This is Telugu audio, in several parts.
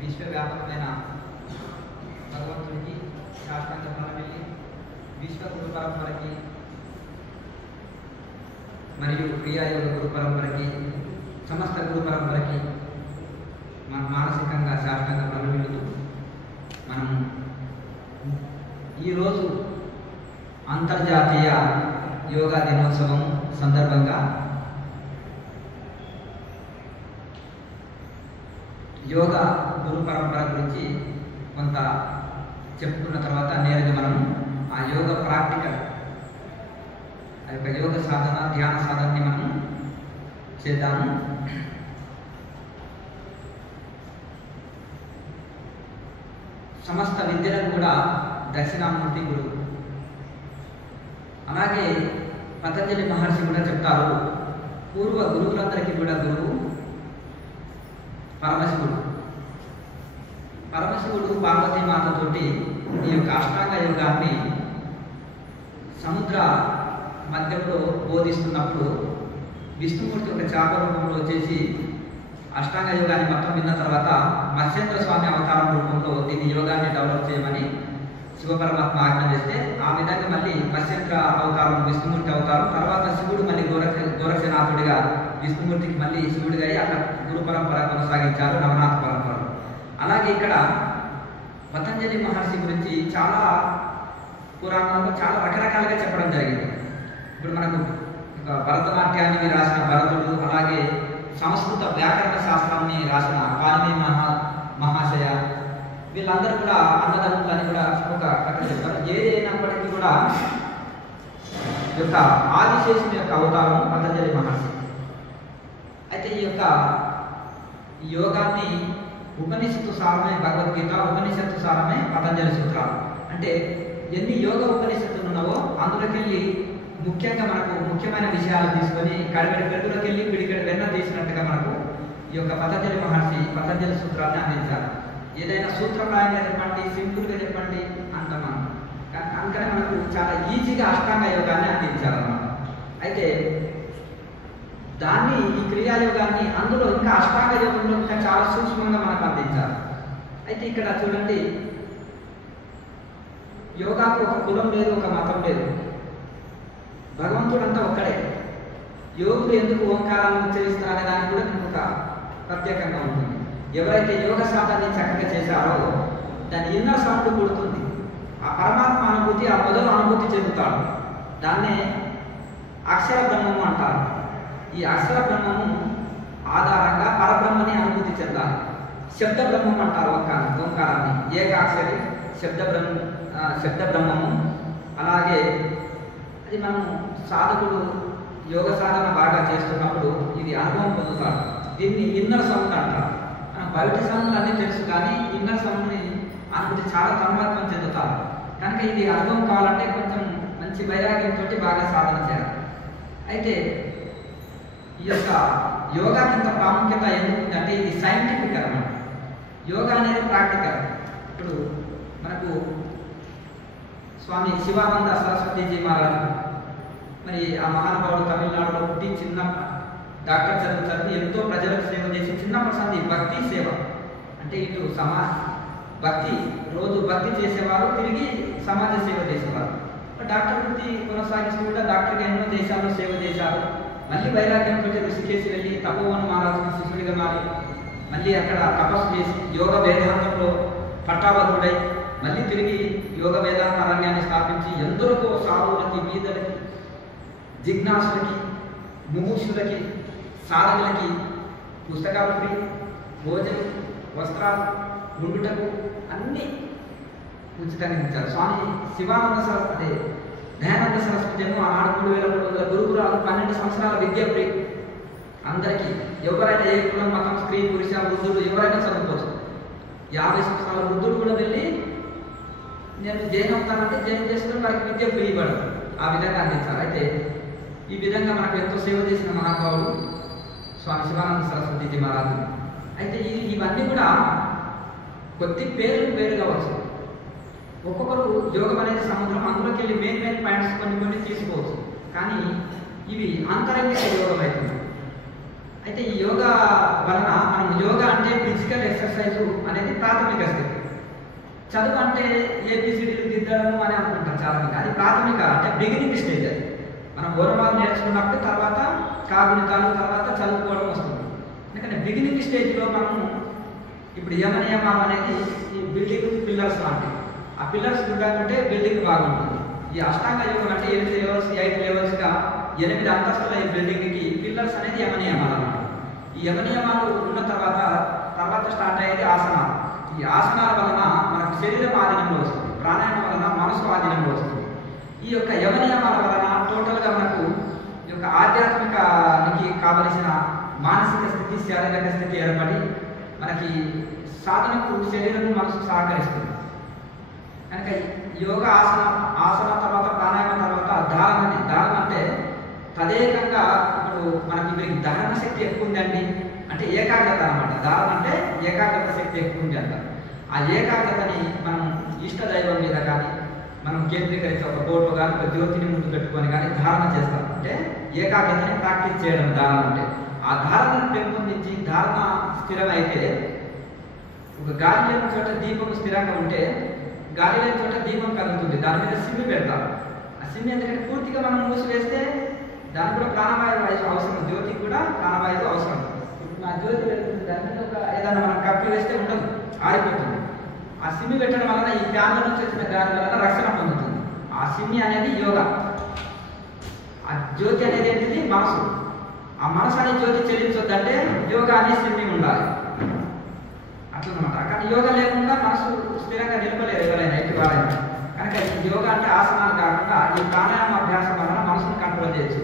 విశ్వవ్యాపకమైన భగవంతుడికి శాస్త్రాంగ ప్రణమిల్లి విశ్వ గురు పరంపరకి మరియు క్రియాయోగ గురు పరంపరకి సమస్త గురు పరంపరకి మన మానసికంగా శాస్త్రాంగ ప్రణమిల్లుతూ మనం ఈరోజు అంతర్జాతీయ యోగా దినోత్సవం సందర్భంగా యోగా గురు పరంపర గురించి కొంత చెప్పుకున్న తర్వాత నేరుగా మనం ఆ యోగ ప్రాక్టికల్ ఆ యొక్క యోగ సాధన ధ్యాన సాధనని మనం చేద్దాము. సమస్త విద్యలకు కూడా దక్షిణామూర్తి గురువు. అలాగే పతంజలి మహర్షి కూడా చెప్తారు, పూర్వ గురువులందరికీ కూడా గురువు పరమశివుడు. పరమశివుడు పార్వతీమాతతోటి ఈ యొక్క అష్టాంగ యోగాన్ని సముద్ర మధ్యలో బోధిస్తున్నప్పుడు విష్ణుమూర్తి ఒక చేప రూపంలో వచ్చేసి అష్టాంగ యోగాన్ని మొత్తం విన్న తర్వాత మత్స్యేంద్ర స్వామి అవతారం రూపంలో దీన్ని యోగాన్ని డెవలప్ చేయమని శివపరమాత్మ ఆజ్ఞ చేస్తే ఆ విధంగా మళ్ళీ మత్స్యేంద్ర అవతారం విష్ణుమూర్తి అవతారం తర్వాత శివుడు మళ్ళీ గోరక్షనాథుడిగా విష్ణుమూర్తికి మళ్ళీ శివుడిగా అట్లా గురు పరంపర కొనసాగించారు నవనాథ పరంపర. అలాగే ఇక్కడ పతంజలి మహర్షి గురించి చాలా పురాణాల్లో చాలా రకరకాలుగా చెప్పడం జరిగింది. ఇప్పుడు మనకు భరతనాట్యాన్ని రాసిన భరతుడు, అలాగే సంస్కృత వ్యాకరణ శాస్త్రాన్ని రాసిన పాణిని మహాశయ, వీళ్ళందరూ కూడా అన్నదమ్ములని కూడా ఒక కథ చెప్తారు. ఏదైనప్పటికీ కూడా యొక్క ఆదిశేషుని యొక్క అవతారం పతంజలి మహర్షి. అయితే ఈ యొక్క యోగాన్ని ఉపనిషత్తు సారమే భగవద్గీత, ఉపనిషత్తు సారమే పతంజలి సూత్రాలు. అంటే ఎన్ని యోగ ఉపనిషత్తులు ఉన్నావో అందులోకెళ్ళి ముఖ్యంగా మనకు ముఖ్యమైన విషయాలు తీసుకొని కడిగడి పెరుగులోకి వెళ్ళి పిడికడి వెన్న తీసినట్టుగా మనకు ఈ యొక్క పతంజలి మహర్షి పతంజలి సూత్రాన్ని అందించారు. ఏదైనా సూత్రప్రాయంగా చెప్పండి, సింపుల్గా చెప్పండి అంటాం మనం. అందుకనే మనకు చాలా ఈజీగా అష్టాంగ యోగాన్ని అందించాలన్నమాట. అయితే దాన్ని ఈ క్రియాయోగాన్ని అందులో ఇంకా అష్టాంగ యోగంలో ఇంకా చాలా సూక్ష్మంగా మనకు అందించాలి. అయితే ఇక్కడ చూడండి, యోగాకు ఒక కులం లేదు, ఒక మతం లేదు. భగవంతుడు అంతా ఒక్కడే. యోగులు ఎందుకు ఓంకారాన్ని ఉచ్చరిస్తారనే దానికి కూడా మీకు ఒక ప్రత్యేకంగా ఉంటుంది. ఎవరైతే యోగ సాధనని చక్కగా చేశారో దాని ఇన్నర్ సౌండ్ పుడుతుంది. ఆ పరమాత్మ అనుభూతి, ఆ మొదలు అనుభూతి చెందుతాడు. దాన్నే అక్షర బ్రహ్మము అంటారు. ఈ అక్షర బ్రహ్మము ఆధారంగా పరబ్రహ్మని అనుభూతి చెందాలి. శబ్ద బ్రహ్మం అంటారు ఓంకారాన్ని. ఏకాక్షరి శబ్ద బ్రహ్మము. అలాగే అది మనం సాధకుడు యోగ సాధన బాగా చేస్తున్నప్పుడు ఇది అనుభవం పొందుతాడు. దీన్ని ఇన్నర్ సౌండ్ అంటారు. బయట సౌండ్లు అన్నీ తెలుసు, కానీ ఇన్నర్ సౌండ్ని అనుభూతి చాలా తన్మత్వం చెందుతారు. కనుక ఇది అనుభవం కావాలంటే కొంచెం మంచి వైరాగ్యంతో బాగా సాధన చేయాలి. అయితే ఈ యొక్క యోగాకి ఇంత ప్రాముఖ్యత ఎందుకంటే ఇది సైంటిఫిక్ అన్నమాట. యోగా అనేది ప్రాక్టికల్. ఇప్పుడు మనకు స్వామి శివానంద సరస్వతీజీ మహారాజు, మరి ఆ మహానుభావుడు తమిళనాడులో పుట్టి చిన్న డాక్టర్ చదివి ఎంతో ప్రజలకు సేవ చేసి చిన్నప్పటి సంది భక్తి సేవ అంటే ఇటు భక్తి రోజు భక్తి చేసేవారు, తిరిగి సమాజ సేవ చేసేవారు. డాక్టర్ వృత్తి కొనసాగిస్తూ కూడా డాక్టర్గా ఎన్నో దేశాల్లో సేవ చేశారు. మళ్ళీ వైరాగ్యంతో ఋషికేశి వెళ్ళి తపోవన మహారాజుకి శిష్యుడిగా మారి మళ్ళీ అక్కడ తపస్సు చేసి యోగ వేదాంతంలో పట్టాభద్రుడై మళ్ళీ తిరిగి యోగ వేదాంత అరణ్యాన్ని స్థాపించి ఎందరికో సాధువులకి బీదలకి జిజ్ఞాసులకి ముముక్షులకి సాధకులకి పుస్తకాలు ఫ్రీ, భోజనం, వస్త్రాలు, ఉండుటకు అన్నీ ఉచితంగా ఇచ్చారు. స్వామి శివానంద సరస్వతి దయానంద సరస్వతి ఏమో ఆనాడు 3,300 గురుకులాలు 12 సంవత్సరాల విద్య ఫ్రీ అందరికీ. ఎవరైనా ఏ కులం మతం స్త్రీ పురుష వృద్ధులు ఎవరైనా చదువుకోవచ్చు. 50 సంవత్సరాల వృద్ధులు కూడా వెళ్ళి నేను జైన్ అవుతానంటే జైన్ చేసుకుని వారికి విద్య ఫ్రీ ఇవ్వడం ఆ విధంగా అందించారు. అయితే ఈ విధంగా మనకు ఎంతో సేవ చేసిన మహానుభావుడు స్వామి శివానంద సరస్వతి మహారాజు. అయితే ఇవన్నీ కూడా కొద్ది పేర్లు వేరు కావచ్చు. ఒక్కొక్కరు యోగం అనేది సముద్రం, అందులోకి వెళ్ళి మెయిన్ పాయింట్స్ కొన్ని తీసుకోవచ్చు. కానీ ఇవి అంతరంగిక యోగం అవుతుంది. అయితే ఈ యోగా వలన మనం యోగా అంటే ఫిజికల్ ఎక్సర్సైజు అనేది ప్రాథమిక స్థితి. చదువు అంటే ఏబిసిడీలు దిద్దడము అని అనుకుంటాం చాలామంది. అది ప్రాథమిక అంటే బిగినింగ్ స్టేజ్. అది మనం ఓనమాలు నేర్చుకున్నప్పుడు తర్వాత కాగుణితాలు తర్వాత చదువుకోవడం వస్తుంది. ఎందుకంటే బిగినింగ్ స్టేజ్లో మనము ఇప్పుడు యమనియమం అనేది ఈ బిల్డింగ్ పిల్లర్స్ లాంటివి. ఆ పిల్లర్స్ చూడాలంటే బిల్డింగ్ బాగుంటుంది. ఈ అష్టాంగ యోగం అంటే 8 లెవెల్స్ 8 లెవెల్స్గా 8 అంతస్తుల ఈ బిల్డింగ్కి పిల్లర్స్ అనేది యమనియమాలు అన్నమాట. ఈ యమనియమాలు ఉన్న తర్వాత స్టార్ట్ అయ్యేది ఆసనాలు. ఈ ఆసనాల వలన మనకు శరీరం ఆధీనంలో వస్తుంది, ప్రాణాయామం వలన మనసు ఆధీనంలో వస్తుంది. ఈ యొక్క యమనియమాల వలన టోటల్గా మనకు ఈ యొక్క ఆధ్యాత్మికానికి కావలసిన మానసిక స్థితి శారీరక స్థితి ఏర్పడి మనకి సాధనకు శరీరము మనసు సహకరిస్తుంది. కనుక యోగ ఆసన తర్వాత ప్రాణాయామం తర్వాత ధారణ అంటే తదేకంగా ఇప్పుడు మనకి వీరికి ధారణ శక్తి ఎక్కువ ఉందండి అంటే ఏకాగ్రత అన్నమాట. ధారణ అంటే ఏకాగ్రత శక్తి ఎక్కువ ఉంది అంటారు. ఆ ఏకాగ్రతని మనం ఇష్టదైవం మీద కానీ మనం కేంద్రీకరించి ఒక ఫోటో కానీ ఒక జ్యోతిని ముందు పెట్టుకొని కానీ ధారణ చేస్తాం. అంటే ఏకాగ్రతని ప్రాక్టీస్ చేయడం ధారణ అంటే. ఆ ధారణను పెంపొందించి ధారణ స్థిరమైతే ఒక గాలి లేని చోట దీపం స్థిరంగా ఉంటే గాలి లేని చోట దీపం కలుగుతుంది. దాని మీద సిమ్మి పెడతారు. ఆ సిమ్మి ఎందుకంటే పూర్తిగా మనం మూసివేస్తే దానికి కూడా ప్రాణవాయువు అవసరం, జ్యోతికి కూడా ప్రాణవాయువు అవసరం. ఆ జ్యోతి పెడుతుంది, దాని మీద ఒక ఏదైనా మనం కప్పి వేస్తే ఉండదు, ఆరిపోతుంది. ఆ సిమ్మి పెట్టడం వలన ఈ ఫ్యాన్ల నుంచి వచ్చిన గాలి వలన రక్షణ పొందుతుంది. ఆ సిమ్మి అనేది యోగా. ఆ జ్యోతి అనేది ఏంటిది? మనసు. ఆ మనసు అనే జ్యోతి చెల్లించొద్దంటే యోగా అనే సిమ్మి ఉండాలి అట్లనమాట. కానీ యోగా లేకుండా మనసు స్థిరంగా నిలపలేరు ఎవరైనా ఎట్టి వారైనా. కనుక ఈ యోగా అంటే ఆసనాలు కాకుండా ఈ ప్రాణాయామ అభ్యాసం వలన మనసును కంట్రోల్ చేయొచ్చు.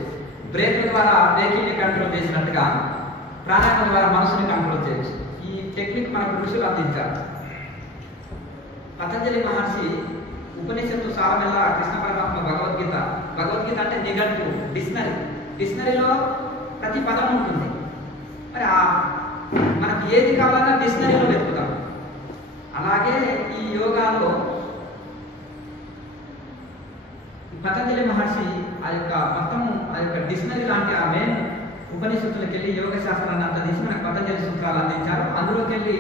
బ్రేక్ల ద్వారా బ్రేకింగ్ని కంట్రోల్ చేసినట్టుగా ప్రాణాయామం ద్వారా మనసుని కంట్రోల్ చేయొచ్చు. ఈ టెక్నిక్ మనకు ఋషులు అందించారు. పతంజలి మహర్షి ఉపనిషత్తు సారమెల్ల కృష్ణ పరమాత్మ భగవద్గీత అంటే నిఘంటు డిక్షనరీలో ప్రతి పదం ఉంటుంది. మరి మనకి ఏది కావాలన్నా డిక్షనరీలో వెతుకుతాం. అలాగే ఈ యోగాలో పతంజలి మహర్షి ఆ యొక్క డిక్షనరీ లాంటి ఆ మెయిన్ ఉపనిషత్తులకు వెళ్ళి యోగ శాస్త్రాన్ని అంతా తీసి మనకు పతంజలి సూత్రాలు అందించారు. అందులోకి వెళ్ళి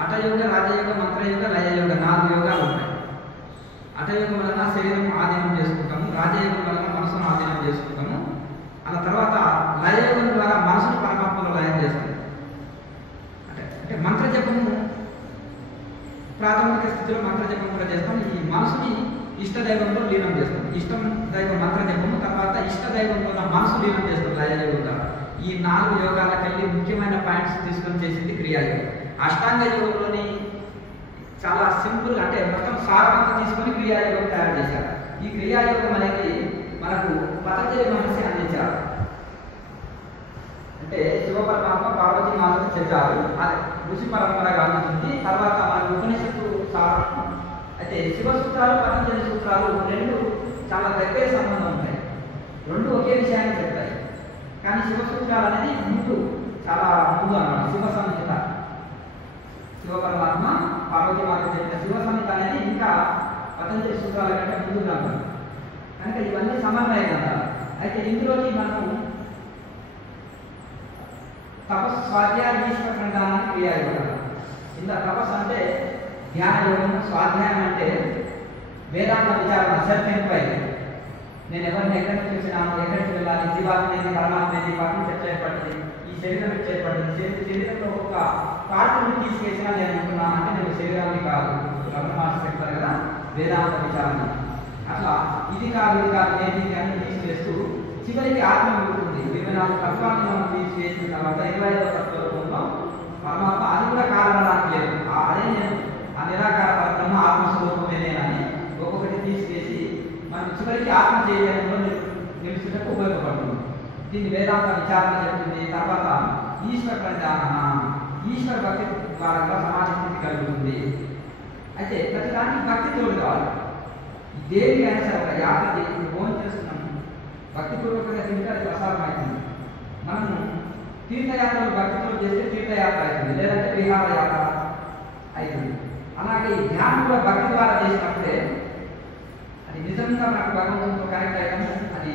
హఠయోగ, రాజయోగ, మంత్రయోగ, లయయోగ 4 యోగాలు ఉంటాయి. హఠయోగం వలన శరీరం ఆధీనం చేసుకుంటాము, రాజయోగం వలన మనసును ఆధీనం చేసుకుంటాము, ఆ తర్వాత లయయోగం ద్వారా మనసును పరమాత్మలో లయం చేస్తాం. అంటే మంత్రజపము ప్రాథమిక స్థితిలో మంత్రజపం కూడా చేస్తాం. ఈ మనసుని ఇష్టదైవంలో లీనం చేస్తాం. ఇష్టం దైవం మంత్రజపము, తర్వాత ఇష్టదైవంలో మనసు లీనం చేస్తాం లయయోగం ద్వారా. ఈ 4 యోగాలకు వెళ్ళి ముఖ్యమైన పాయింట్స్ తీసుకొని చేసింది క్రియాయోగం. అష్టాంగ యోగంలోని చాలా సింపుల్ అంటే మొత్తం సారవంతం తీసుకొని క్రియాయోగం తయారు చేశారు. ఈ క్రియాయోగం అనేది మనకు పతంజలి మహర్షి అందించారు. అంటే శివపరమాత్మ పార్వతీ మాతకు చెప్పారు, అది ఋషి పరంపరగా అందుతుంది. తర్వాత మన ఉపనిషత్తు సారం అయితే శివ సూత్రాలు పతంజలి సూత్రాలు 2 చాలా దగ్గర సంబంధం ఉంటాయి. 2 ఒకే విషయాన్ని చెప్తాయి. కానీ శివ సూత్రాలు అనేది చాలా ముందు అన్నమాట. శివ సంహిత శివపరమాత్మ పార్వతీ మాత చెప్పిన శివ సంహిత అనేది ఇంకా పతంజలి సూత్రాల కంటే ముందుగా ఉంటుంది. కనుక ఇవన్నీ సమన్వయం అంటారు. అయితే ఇందులోకి మనము తపస్సు, స్వాధ్యాయ, ఈశ్వర ఖండాన్ని క్రియాయోగం. ఇంత తపస్సు అంటే ధ్యాన యోగం, స్వాధ్యాయం అంటే వేదాంత విచారణ, సెల్ఫ్ ఎంక్వైరీ. నేను ఎవరిని ఎక్కడి నుంచి వచ్చినాను, ఎక్కడికి వెళ్ళాలి, జీవాత్మ ఏంటి, పరమాత్మ ఏంటి, వాటిని చర్చ ఏర్పడింది, ఈ శరీరం ఎట్లా ఏర్పడింది, శరీరంలో ఒక పార్టీని తీసివేసినా నేను అనుకున్నాను అంటే నేను శరీరాన్ని కాదు. రమణ మహర్షి చెప్తారు కదా వేదాంత విచారణ. అట్లా ఇది కాదు నేను అన్ని తీసివేస్తూ చివరికి ఆత్మ ఉంటుంది. 24 తత్వాన్ని మనం తీసివేసిన తర్వాత 25వ తత్వ రూపంలో పరమాత్మ అది కూడా కారణానికి లేదు. అదే నేను ఆ నిరాకార పరబ్రహ్మ ఆత్మస్వరూపమే నేనని ఒక్కొక్కటి తీసివేసి మనం చివరికి ఆత్మ చేయడంలో నిలుచుటకు ఉపయోగపడుతుంది. దీన్ని వేదాంత విచారణ చెప్తుంది. తర్వాత ఈశ్వర ప్రజ్ఞాన, ఈశ్వర భక్తి ద్వారా సమాజ స్థితి కలుగుతుంది. అయితే ప్రతిదానికి భక్తి తోడు కావాలి. దేనికైనా సరే ఒక యాత్ర భోజనం చేస్తున్నాము, భక్తిపూర్వకంగా తింటే అది ప్రసాదం అవుతుంది. మనము తీర్థయాత్రలు భక్తితో చేస్తే తీర్థయాత్ర అవుతుంది, లేదంటే విహారయాత్ర అవుతుంది. అలాగే ఈ ధ్యానం కూడా భక్తి ద్వారా చేసినప్పుడే అది నిజంగా మనకు భగవంతునితో కనెక్ట్ అయ్యడము. అది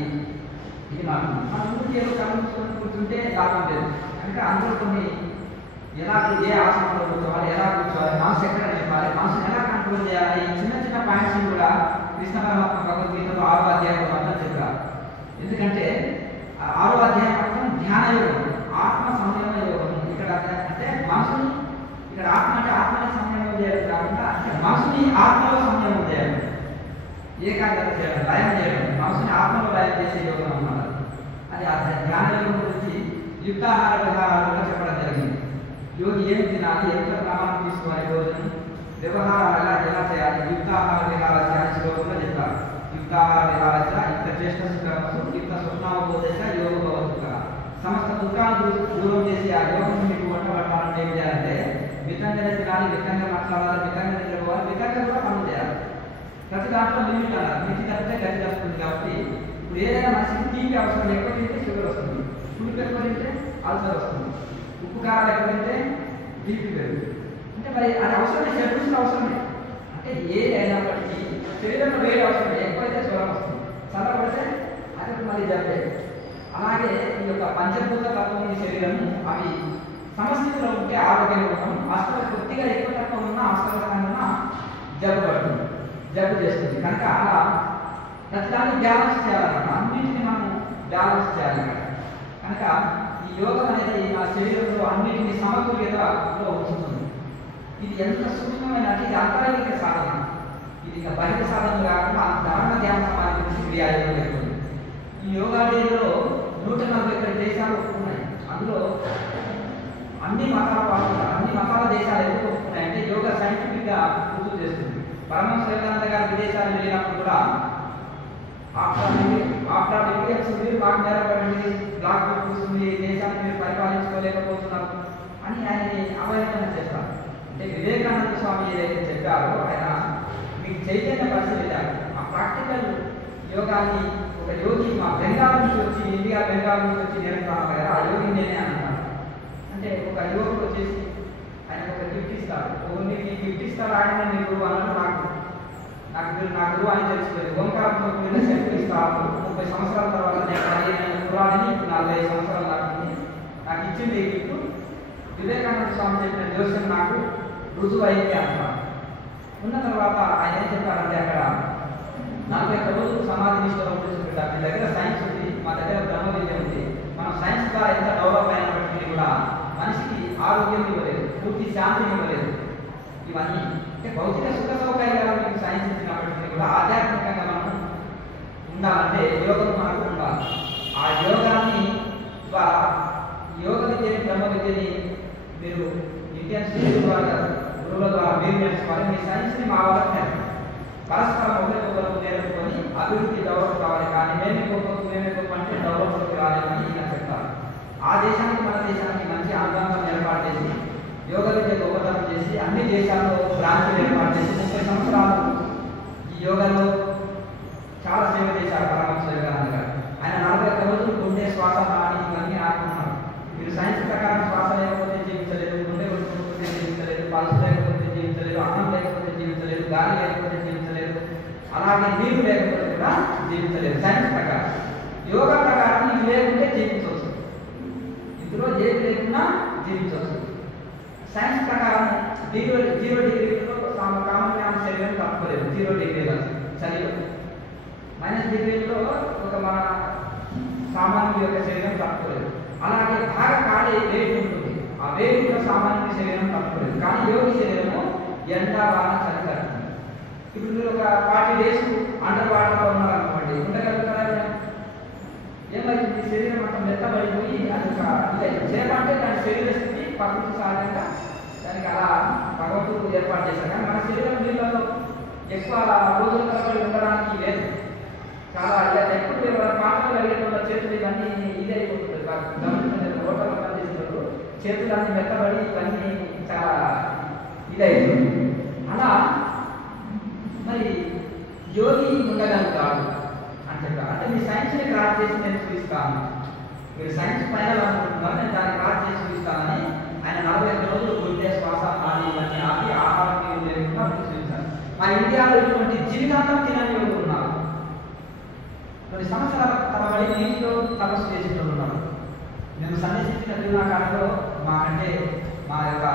ఇది మనం ముందుకు ఏదో కలుగుతుంది కూర్చుంటే లాభం లేదు. కనుక అందులో కొన్ని ఎలా ఏ ఆసనంలో కూర్చోవాలి, ఎలా కూర్చోవాలి, మనసు ఎక్కడ నిలపాలి, మనసును ఎలా కంట్రోల్ చేయాలి, ఈ చిన్న చిన్న పాయింట్స్ కూడా కృష్ణ పరమాత్మ భగవద్గీతలో 6వ అధ్యాయంలో మొత్తం చెప్పారు. ఎందుకంటే 6వ అధ్యాయం మొత్తం ధ్యాన యోగం, ఆత్మ సంయమ యోగం. ఇక్కడ అంటే మనసుని ఇక్కడ ఆత్మ అంటే ఆత్మని సంయమం చేయడం కాకుండా అంటే మనసుని ఆత్మలో సంయమం చేయాలి, ఏకాగ్రత చేయడం, లయం చేయడం, మనసుని ఆత్మలో లయం చేసే యోగం అన్నమాట. అది ఆ ధ్యాన యోగం గురించి యుక్తాహార విహారాలుగా చెప్పడం జరిగింది. యోగి ఏమి తినాలి, ఎంత ప్రమాణం తీసుకోవాలి, భోజనం వ్యవహారాలుగా ఎలా చేయాలి, యుక్తాహార విహారాలు చేయాలి శ్లోకంలో చెప్తారు. యుక్తాహార విహారాలు యుక్త జ్యేష్ఠ శుక్రమసు యుక్త స్వప్నావబోధ యోగ భవతుక సమస్త దుఃఖాలను దూరం చేసి ఆ యోగం మీకు వంటబట్టాలంటే ఏం చేయాలంటే మితంగా తినాలి, మితంగా మాట్లాడాలి, మితంగా నిద్రపోవాలి, మితంగా కూడా పనులు చేయాలి. ప్రతి దాంట్లో లిమిట్ అన్నారు. మితి తప్పితే గతి వస్తుంది. కాబట్టి ఇప్పుడు ఏదైనా మనిషికి తీపి అవసరం ఎక్కువ తింటే షుగర్ వస్తుంది, పులుపు ఎక్కువ తింటే అల్సర్ వస్తుంది, ఉప్పు కారం ఎక్కువ తింటే బీపీ పెరుగుతుంది. అంటే మరి అది అవసరమే, షెడ్యూల్స్ అవసరమే. అంటే ఏది అయినప్పటికీ శరీరంలో వేడి అవసరమే. ఎక్కువైతే జ్వరం వస్తుంది, చల్లబడితే అది మళ్ళీ జరగలేదు. అలాగే ఈ యొక్క పంచభూత తత్వం శరీరము అవి సమస్థితిలో ఉంటే ఆరోగ్యంగా ఉంటాం. అసలు కొద్దిగా ఎక్కువ తక్కువ ఉన్నా అవసరంగా ఉన్నా జబ్బు పడుతుంది, జబ్బు చేస్తుంది. కనుక అలా ప్రతిదాన్ని బ్యాలెన్స్ చేయాలన్నమాట. అన్నింటినీ మనం బ్యాలెన్స్ చేయాలి. కనుక ఈ యోగం అనేది మన శరీరంలో అన్నింటినీ సమతుల్యతలో ఉంచుతుంది. ఇది ఎంత సూక్ష్మమైన అంటే ఇది అంతరంగిక సాధన. ఇది ఇంకా బహిర సాధన కాకుండా ధర్మ ధ్యాన సమాధి గురించి క్రియాయోగం జరుగుతుంది. ఈ యోగాలయంలో 141 దేశాలు ఉన్నాయి. అందులో అన్ని మతాల వాళ్ళు, అన్ని మతాల దేశాలు ఎందుకు ఒప్పుకున్నాయి అంటే యోగా సైంటిఫిక్గా రుజువు చేస్తుంది. పరమహంస యోగానంద గారి విదేశాలు వెళ్ళినప్పుడు కూడా ఆఫ్టర్ ఎవిడెన్స్ మీరు మాకు నేరపడింది, బ్లాక్ చూస్తుంది, దేశాన్ని మీరు పరిపాలించుకోలేకపోతున్నారు అని ఆయన్ని అవహేళన చేస్తారు. అంటే వివేకానంద స్వామి ఏదైతే చెప్పారో ఆయన మీకు చైతన్య పరిశీలించారు. ఆ ప్రాక్టికల్ యోగాన్ని ఒక యోగి మా బెంగాల్ నుంచి వచ్చి, ఇండియా బెంగాల్ నుంచి వచ్చి నేర్పుతాను కదా, ఆ యోగి నేనే అంటారు. అంటే ఒక యోగి వచ్చేసి ఆయన ఒక గిఫ్ట్ ఇస్తారు. నీకు ఈ గిఫ్ట్ ఇస్తారు ఆయన నీ గురువు అన్నట్టు నాకు మీరు నా గురువు అని తెలిసిపోయింది. ఓంకారంతో మీద సెల్ఫ్ ఇస్తారు. 30 సంవత్సరాల తర్వాత నేను గురువాడిని 45 సంవత్సరాలు దాటింది. నాకు ఇచ్చింది ఈ గిఫ్ట్ వివేకానంద స్వామి చెప్పిన జోస్యం నాకు రుజువు అయింది అంటారు. ఉన్న తర్వాత ఆయన ఏం చెప్పారంటే అక్కడ 41 రోజులు సమాధి నిష్టలో కూర్చోబెట్టారు. మీ దగ్గర సైన్స్ ఉంది, మా దగ్గర బ్రహ్మ విద్య ఉంది. మనం సైన్స్ ద్వారా ఎంత డెవలప్ అయినప్పటికీ కూడా మనిషికి ఆరోగ్యం ఇవ్వలేదు, పూర్తి శాంతిని ఇవ్వలేదు. ఇవన్నీ అంటే భౌతిక సుఖ సౌకర్యాలు మీకు సైన్స్ ఇచ్చినప్పటికీ కూడా ఆధ్యాత్మికంగా మనం ఉండాలంటే యోగం మనకు ఉండాలి. ఆ యోగాన్ని ద్వారా యోగ విద్యని బ్రహ్మ విద్యని మీరు ఇండియన్ స్టేట్ ద్వారా గురువుల ద్వారా మీరు నేర్చుకోవాలి. మీ సైన్స్ని మా వాళ్ళకి నేర్చుకోవాలి. పరస్పరం ఒకరికొకరు నేర్చుకొని అభివృద్ధి డెవలప్ కావాలి. కానీ మేమే గొప్ప అంటే డెవలప్లోకి రాలేమని ఈయన చెప్తారు. ఆ దేశానికి మన దేశానికి మంచి అనుబంధం ఏర్పాటు చేసి యోగ విద్య గొప్పతనం చేసి అన్ని దేశాల్లో బ్రాంచ్లు ఏర్పాటు చేసి 30 సంవత్సరాలు ఈ యోగంలో చాలా సేవ చేశారు పరమహంస యోగానంద గారు. ఆయన 41 రోజులు గుండె శ్వాస నాడి ఇవన్నీ ఆడుకున్నారు. మీరు సైన్స్ ప్రకారం శ్వాస లేకపోతే జీవించలేదు, గుండె కొట్టుకోకపోతే జీవించలేదు, పల్స్ లేకపోతే జీవించలేదు, అన్నం లేకపోతే జీవించలేదు, గాలి లేకపోతే జీవించలేదు, అలాగే నీరు లేకపోతే కూడా జీవించలేదు. సైన్స్ ప్రకారం యోగా ప్రకారం ఇది లేకుంటే జీవించవచ్చు, ఇందులో ఏది లేకున్నా జీవించవచ్చు. సైన్స్ ప్రకారం 0 డిగ్రీలో కామన్ శరీరం తప్పలేదు. 0 డిగ్రీల చలి -డిగ్రీలో ఒక మన సామాన్యుల యొక్క శరీరం తప్పలేదు. అలాగే బాగా కాడే వేడి ఉంటుంది. ఆ వేదిక సామాన్య శరీరం తప్పలేదు, కానీ యోగి శరీరము ఎండ వాన చలి తట్టుకుంది. ఇప్పుడు మీరు ఒక 40 days అండర్ వాటర్లో ఉన్నారనుకోండి, ఉండగలుగుతారా? ఏమైంది? శరీరం అంతా మెత్తబడిపోయి అది ఒక చేపంటే దాని శరీర స్థితి ప్రకృతి సహజంగా దానికి అలా భగవంతుడు ఏర్పాటు చేశారు. కానీ మన శరీరం నీళ్ళలో ఎక్కువ రోజుల తరబడి ఉండడానికి లేదు. చాలా ఎప్పుడు మీరు పాటలు అడిగేటువంటి చేతులు ఇవన్నీ ఇదే అయిపోతుంది. గమనించలేదు, హోటల్లో పనిచేసినప్పుడు చేతులన్నీ మెత్తబడి ఇవన్నీ చాలా ఇదైతుంది. అలా మరి యోగి ఉండగలుగుతాడు అని చెప్పారు. అంటే మీ సైన్స్ని క్రాస్ చేసి నేను చూపిస్తాను, మీరు సైన్స్ ఫైనల్ అనుకుంటున్నారు, నేను దాన్ని క్రాస్ చేసి చూపిస్తానని ఆయన 45 రోజులు గుండె శ్వాస నాడి ఇవన్నీ ఆపి ఆహారం నీరు లేకుండా చూపించారు. మా ఇండియాలో ఇటువంటి జీవితాంతం తినని యోగులు ఉన్నారు. కొన్ని సంవత్సరాల తరబడి నీటిలో తపస్సు చేసేటప్పుడు ఉన్నారు. మేము సందర్శించిన క్రీడాకాలంలో మాకంటే మా యొక్క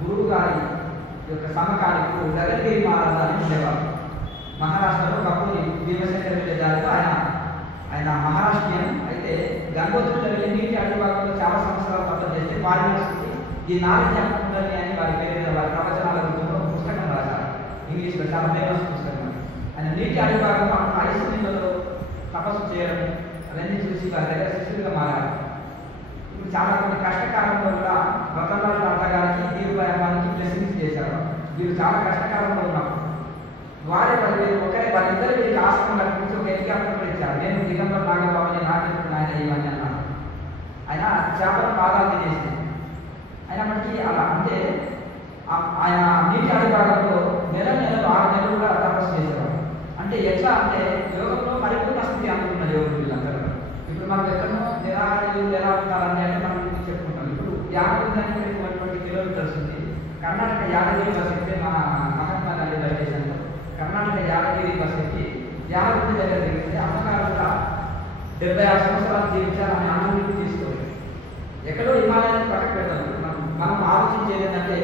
గురువు గారి యొక్క సమకాలికు గగనగిరి మహారాజు అని ఉండేవారు. మహారాష్ట్రలో ఒకప్పుడు భీమశంకర్ వెళ్ళేదారిలో ఆయన మహారాష్ట్రీయన్ అయితే గంగోత్రిలో వెళ్ళి నీటి అడుగులో చాలా సంవత్సరాలు తపస్సు చేస్తే వారి ఈ నాలెడ్జ్ ఉండాలి అని వారి పేరు వారి ప్రవచనాల గురించి ఒక పుస్తకం రాశారు. ఇంగ్లీష్లో చాలా ఫేమస్ పుస్తకం. ఆయన నీటి అడుగులో ఐస్ నీళ్ళలో తపస్సు చేయడం అవన్నీ చూసి వారి దగ్గర శిష్యులుగా మారారు. ఇప్పుడు చాలా కొన్ని కష్టకాలంలో కూడా రతన్లాల్ టాటా గారికి ధీరుభాయ్ అంబానీకి బ్లెస్సింగ్స్ చేశారు. వీరు చాలా కష్టకాలంలో ఉన్నప్పుడు వాళ్ళిద్దరు వీరికి ఆశ్రమం కల్పించి ఒక హెలికాప్టర్ కూడా ఇచ్చారు. నేను దిగంబర్ నాగబాబుని నాకెప్పుడు ఆయన ఇవన్నీ అన్నాను. ఆయన చేపల పాదాలు తినేసి ఆయన మనకి అలా అంటే ఆయన నీటి అడిభాగంలో నెలలు 6 నెలలు కూడా తపస్సు చేసేవారు. అంటే ఎట్లా అంటే యోగంలో పరిపూర్ణ స్థితి అందుకున్న యోగులు వీళ్ళందరూ. ఇప్పుడు మనం ఎక్కడో నిరాహార యోగులు ఎలా ఉంటారని అంటే మనం గురించి చెప్పుకుంటాం. ఇప్పుడు 50 కిలోమీటర్స్ ఉంది. కర్ణాటక యాదగిరి బస్ ఎక్కితే మన మహాత్మా గాంధీ రైల్వే స్టేషన్లో కర్ణాటక యాదగిరి బస్ ఎక్కి యాదగిరి దగ్గర దిగితే అమ్మగారు కూడా 76 సంవత్సరాలు జీవించాలని ఆనందించి తీసుకోవాలి. ఎక్కడో హిమాలయాన్ని పక్కకు పెడతాం. మనం ఆలోచించేది ఏంటంటే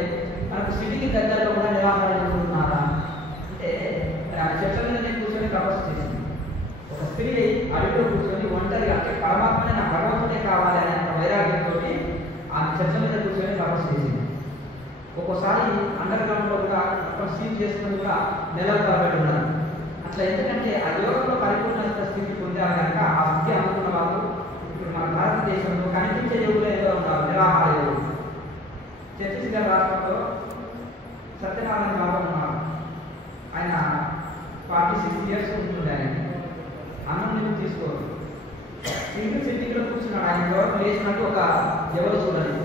మనకు సిటీకి దగ్గరలో కూడా నిరాహార యోగులున్నారా అంటే చెట్ల మీద కూర్చొని తపస్సు చేసింది. ఒక స్త్రీ అడవిలో కూర్చొని ఒంటరిగా అంటే పరమాత్మనే నా భగవంతుడే కావాలి అనే వైరాగ్యంతో ఆమె చెట్ల మీద కూర్చొని తపస్సు చేసింది. ఒక్కోసారి అండర్ గ్రౌండ్లో కూడా స్లీప్ చేసుకొని కూడా నెలలు తరబడి ఉన్నారు. అట్లా ఎందుకంటే ఆ యోగంలో పరిపూర్ణ స్థితి పొందారు కనుక ఆ స్థితి అనుకున్న వాళ్ళు ఇప్పుడు మన భారతదేశంలో కనిపించే యోగులు ఏదో ఉన్నారు, నిరాహార యోగులు. ఛత్తీస్గఢ్ రాష్ట్రంలో సత్యనారాయణ బాబా ఉన్నారు. ఆయన 46 years ఉంటుంది. ఆయన అన్నం నీళ్ళు తీసుకోరు. ఇంటి సిటీలో కూర్చున్నాడు. ఆయన ఎవరు లేచినట్టు ఒక ఎవరు చూడండి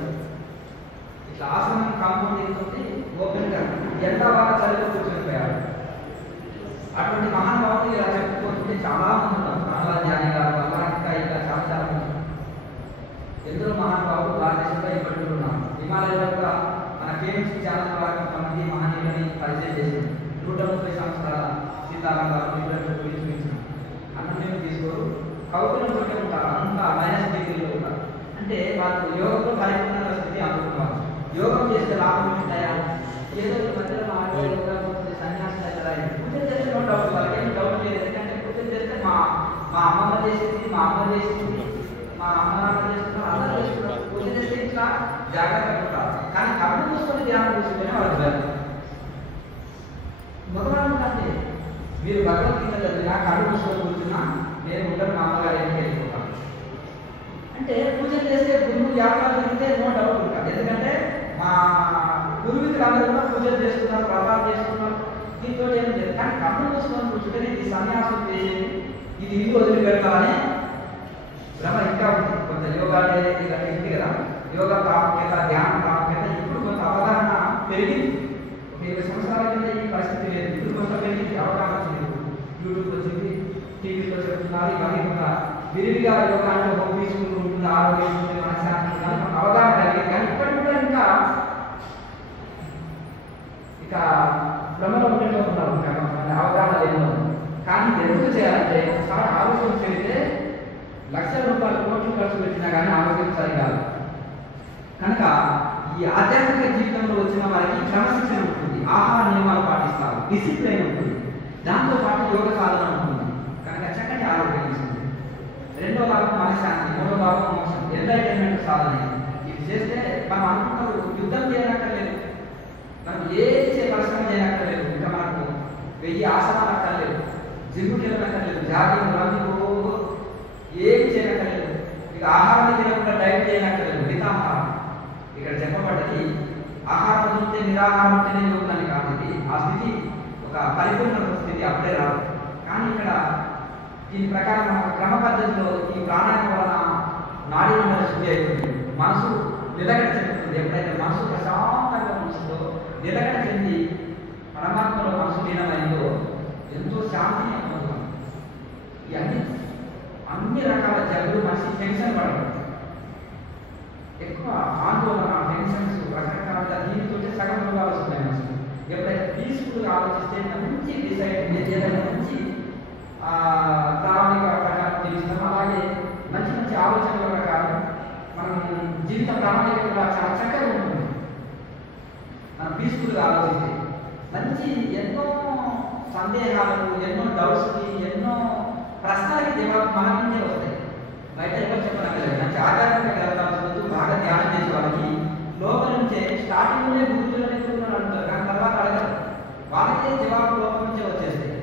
ఇట్లా ఆసనం కాంపౌండ్ ఏంటంటే ఓపెన్గా ఎంత బాగా చదివి కూర్చొనిపోయాడు. అటువంటి మహానుభావులు ఇలా చెప్పుకుంటుంటే చాలా మంది ఉన్నారు. రామరాజు ధ్యాని గారు అలా ఇంకా చాలా మంది ఎందరో మహానుభావులు భారతదేశంలో ఇప్పటికీ ఉన్నారు. హిమాలయాలో కూడా మన కేఎంసీ ఛానల్ ద్వారా కొంతమంది మహనీయులని పరిచయం చేసింది. 130 సంవత్సరాల సీతారాం గారు చూపించిన అన్నం మేము తీసుకోరు, కౌకులం కొట్టే ఉంటారు. అంతా -డిగ్రీలో ఉంటారు. అంటే వాళ్ళు యోగంలో పరిపూర్ణ స్థితి అందుకున్నారు. యోగం చేస్తే లాభం ఉంటాయా? ఏదో మధ్యలో సన్యాసం అవుతారా? పూజ చేస్తే నో డౌట్, వాళ్ళకి ఏం డౌట్ లేదు. ఎందుకంటే పూజ చేస్తే మా అమ్మమ్మ చేసింది, మా అమ్మ చేసింది, మా అమ్మ నాన్న చేస్తున్నారు, అందరూ చేస్తున్నారు. పూజ చేస్తే ఇట్లా జాగ్రత్తగా ఉంటారు. కానీ కళ్ళు మూసుకొని ధ్యానం కూర్చుంటేనే వాళ్ళకి జరుగుతుంది. మగవాళ్ళు అంటే మీరు భగవద్గీత చదివినా కళ్ళు మూసుకొని కూర్చున్నా నేను ఉండను, మా అమ్మగారు ఏం వెళ్ళిపోతాను అంటే పూజ చేస్తే గురువు యాత్ర జరిగితే నో డౌట్ ఉంటారు. ఎందుకంటే మా పూర్వీకులందరూ కూడా పూజలు చేస్తున్నారు, వ్రతాలు చేస్తున్నారు, దీంతో ఏం లేదు. కానీ కళ్ళు మూసుకొని కూర్చుంటే ఇది సన్యాసం చేసేది, ఇది ఇల్లు వదిలిపెడతామని భ్రమ ఇంకా ఉంది. కొంత యోగా ఇలా ఉంది కదా, యోగా ప్రాముఖ్యత, ధ్యానం ప్రాముఖ్యత ఇప్పుడు కొంత అవగాహన పెరిగింది. ఒక 20 సంవత్సరాల కింద ఈ పరిస్థితి లేదు. ఇప్పుడు కొంత పెరిగింది, అవగాహన వచ్చింది. యూట్యూబ్ వచ్చింది, టీవీలో చెప్తున్నారు. ఇవన్నీ కూడా విరివిగా యోగా అంటే ఒక పీస్ఫుల్ ఉంటుంది, ఆరోగ్యం ఉంటుంది, మనశ్శాంతి ఉంటుంది, మనకు అవగాహన కలిగింది. కానీ ఇప్పటికి కూడా ఇంకా భ్రమలో ఉండేలో ఉన్నారు, అవగాహన లేదు. కానీ ఎందుకు చేయాలంటే ఒకసారి ఆరోగ్యం చేస్తే లక్షల రూపాయలు కోట్లు ఖర్చు పెట్టినా కానీ ఆరోగ్యం సరికాదు. కనుక ఈ ఆధ్యాత్మిక జీవితంలో వచ్చిన వారికి క్రమశిక్షణ ఉంటుంది, ఆహార నియమాలు పాటిస్తారు, డిసిప్లైన్ ఉంటుంది, దాంతోపాటు యోగ సాధన ఉంటుంది. కనుక చక్కటి ఆరోగ్యం ఇస్తుంది. రెండో భాగం మనశ్శాంతి, మూడో భాగం మోక్షం, ఎంటర్టైన్మెంట్ సాధన. ఇది చేస్తే మనం అనుకున్నారు యుద్ధం చేయనక్కర్లేదు, మనం ఏది పరిశ్రమ చేయనక్కర్లేదు, ఇంకా మనకు 1000 ఆసనాలు అక్కర్లేదు, జిమ్కి వెళ్ళనక్కర్లేదు, జాగింగ్ రన్నింగ్ ఏమి చేయనక్కర్లేదు, ఇక ఆహారం తినకుండా డైట్ చేయనక్కర్లేదు, మితాహారం. ఇక్కడ చెప్పబడ్డది ఆహారం తింటే నిరాహారం ఉంటేనే యోగాన్ని కాదు. ఇది ఆ స్థితి ఒక పరిపూర్ణ స్థితి అప్పుడే రాదు. కానీ ఇక్కడ దీని ప్రకారం మన క్రమ పద్ధతిలో ఈ ప్రాణాయామం వలన నాడీ మండలి శుద్ధి అవుతుంది, మనసు నిలకడ చెందుతుంది. ఎప్పుడైతే మనసు ప్రశాంతంగా మనసులో నిలకడ చెంది పరమాత్మలో మనసు లీనమైందో ఎంతో శాంతిని పొందుతాం. ఈ అన్ని రకాల జబ్బులు మనిషి టెన్షన్ పడదు, ఎక్కువ ఆందోళన, టెన్షన్స్ రకరకాల దీనితో సగం రోగాలు వస్తున్నాయి మనుషులు. ఎప్పుడైతే పీస్ఫుల్గా ఆలోచిస్తే మంచి డిసైడ్ ఏదైనా మంచి ప్రణాళిక ప్రకారం జీవిస్తాం, అలాగే మంచి మంచి ఆలోచనల ప్రకారం మనం జీవిత ప్రణాళిక కూడా చాలా చక్కగా ఉంటుంది. మనం పీస్ఫుల్గా ఆలోచిస్తే మంచి ఎన్నో సందేహాలకు, ఎన్నో డౌట్స్కి, ఎన్నో ప్రశ్నలకి జవాబు మన నుండే వస్తాయి. బయట ఎవరు చెప్పనక్కర్లేదు. మంచి ఆధ్యాత్మిక గ్రంథాలు చదువుతూ బాగా ధ్యానం చేసే వాళ్ళకి లోపల నుంచే స్టార్టింగ్లోనే గురువులు అంటారు, కానీ తర్వాత అడగరు, వాళ్ళకే జవాబు లోపల నుంచే వచ్చేస్తాయి.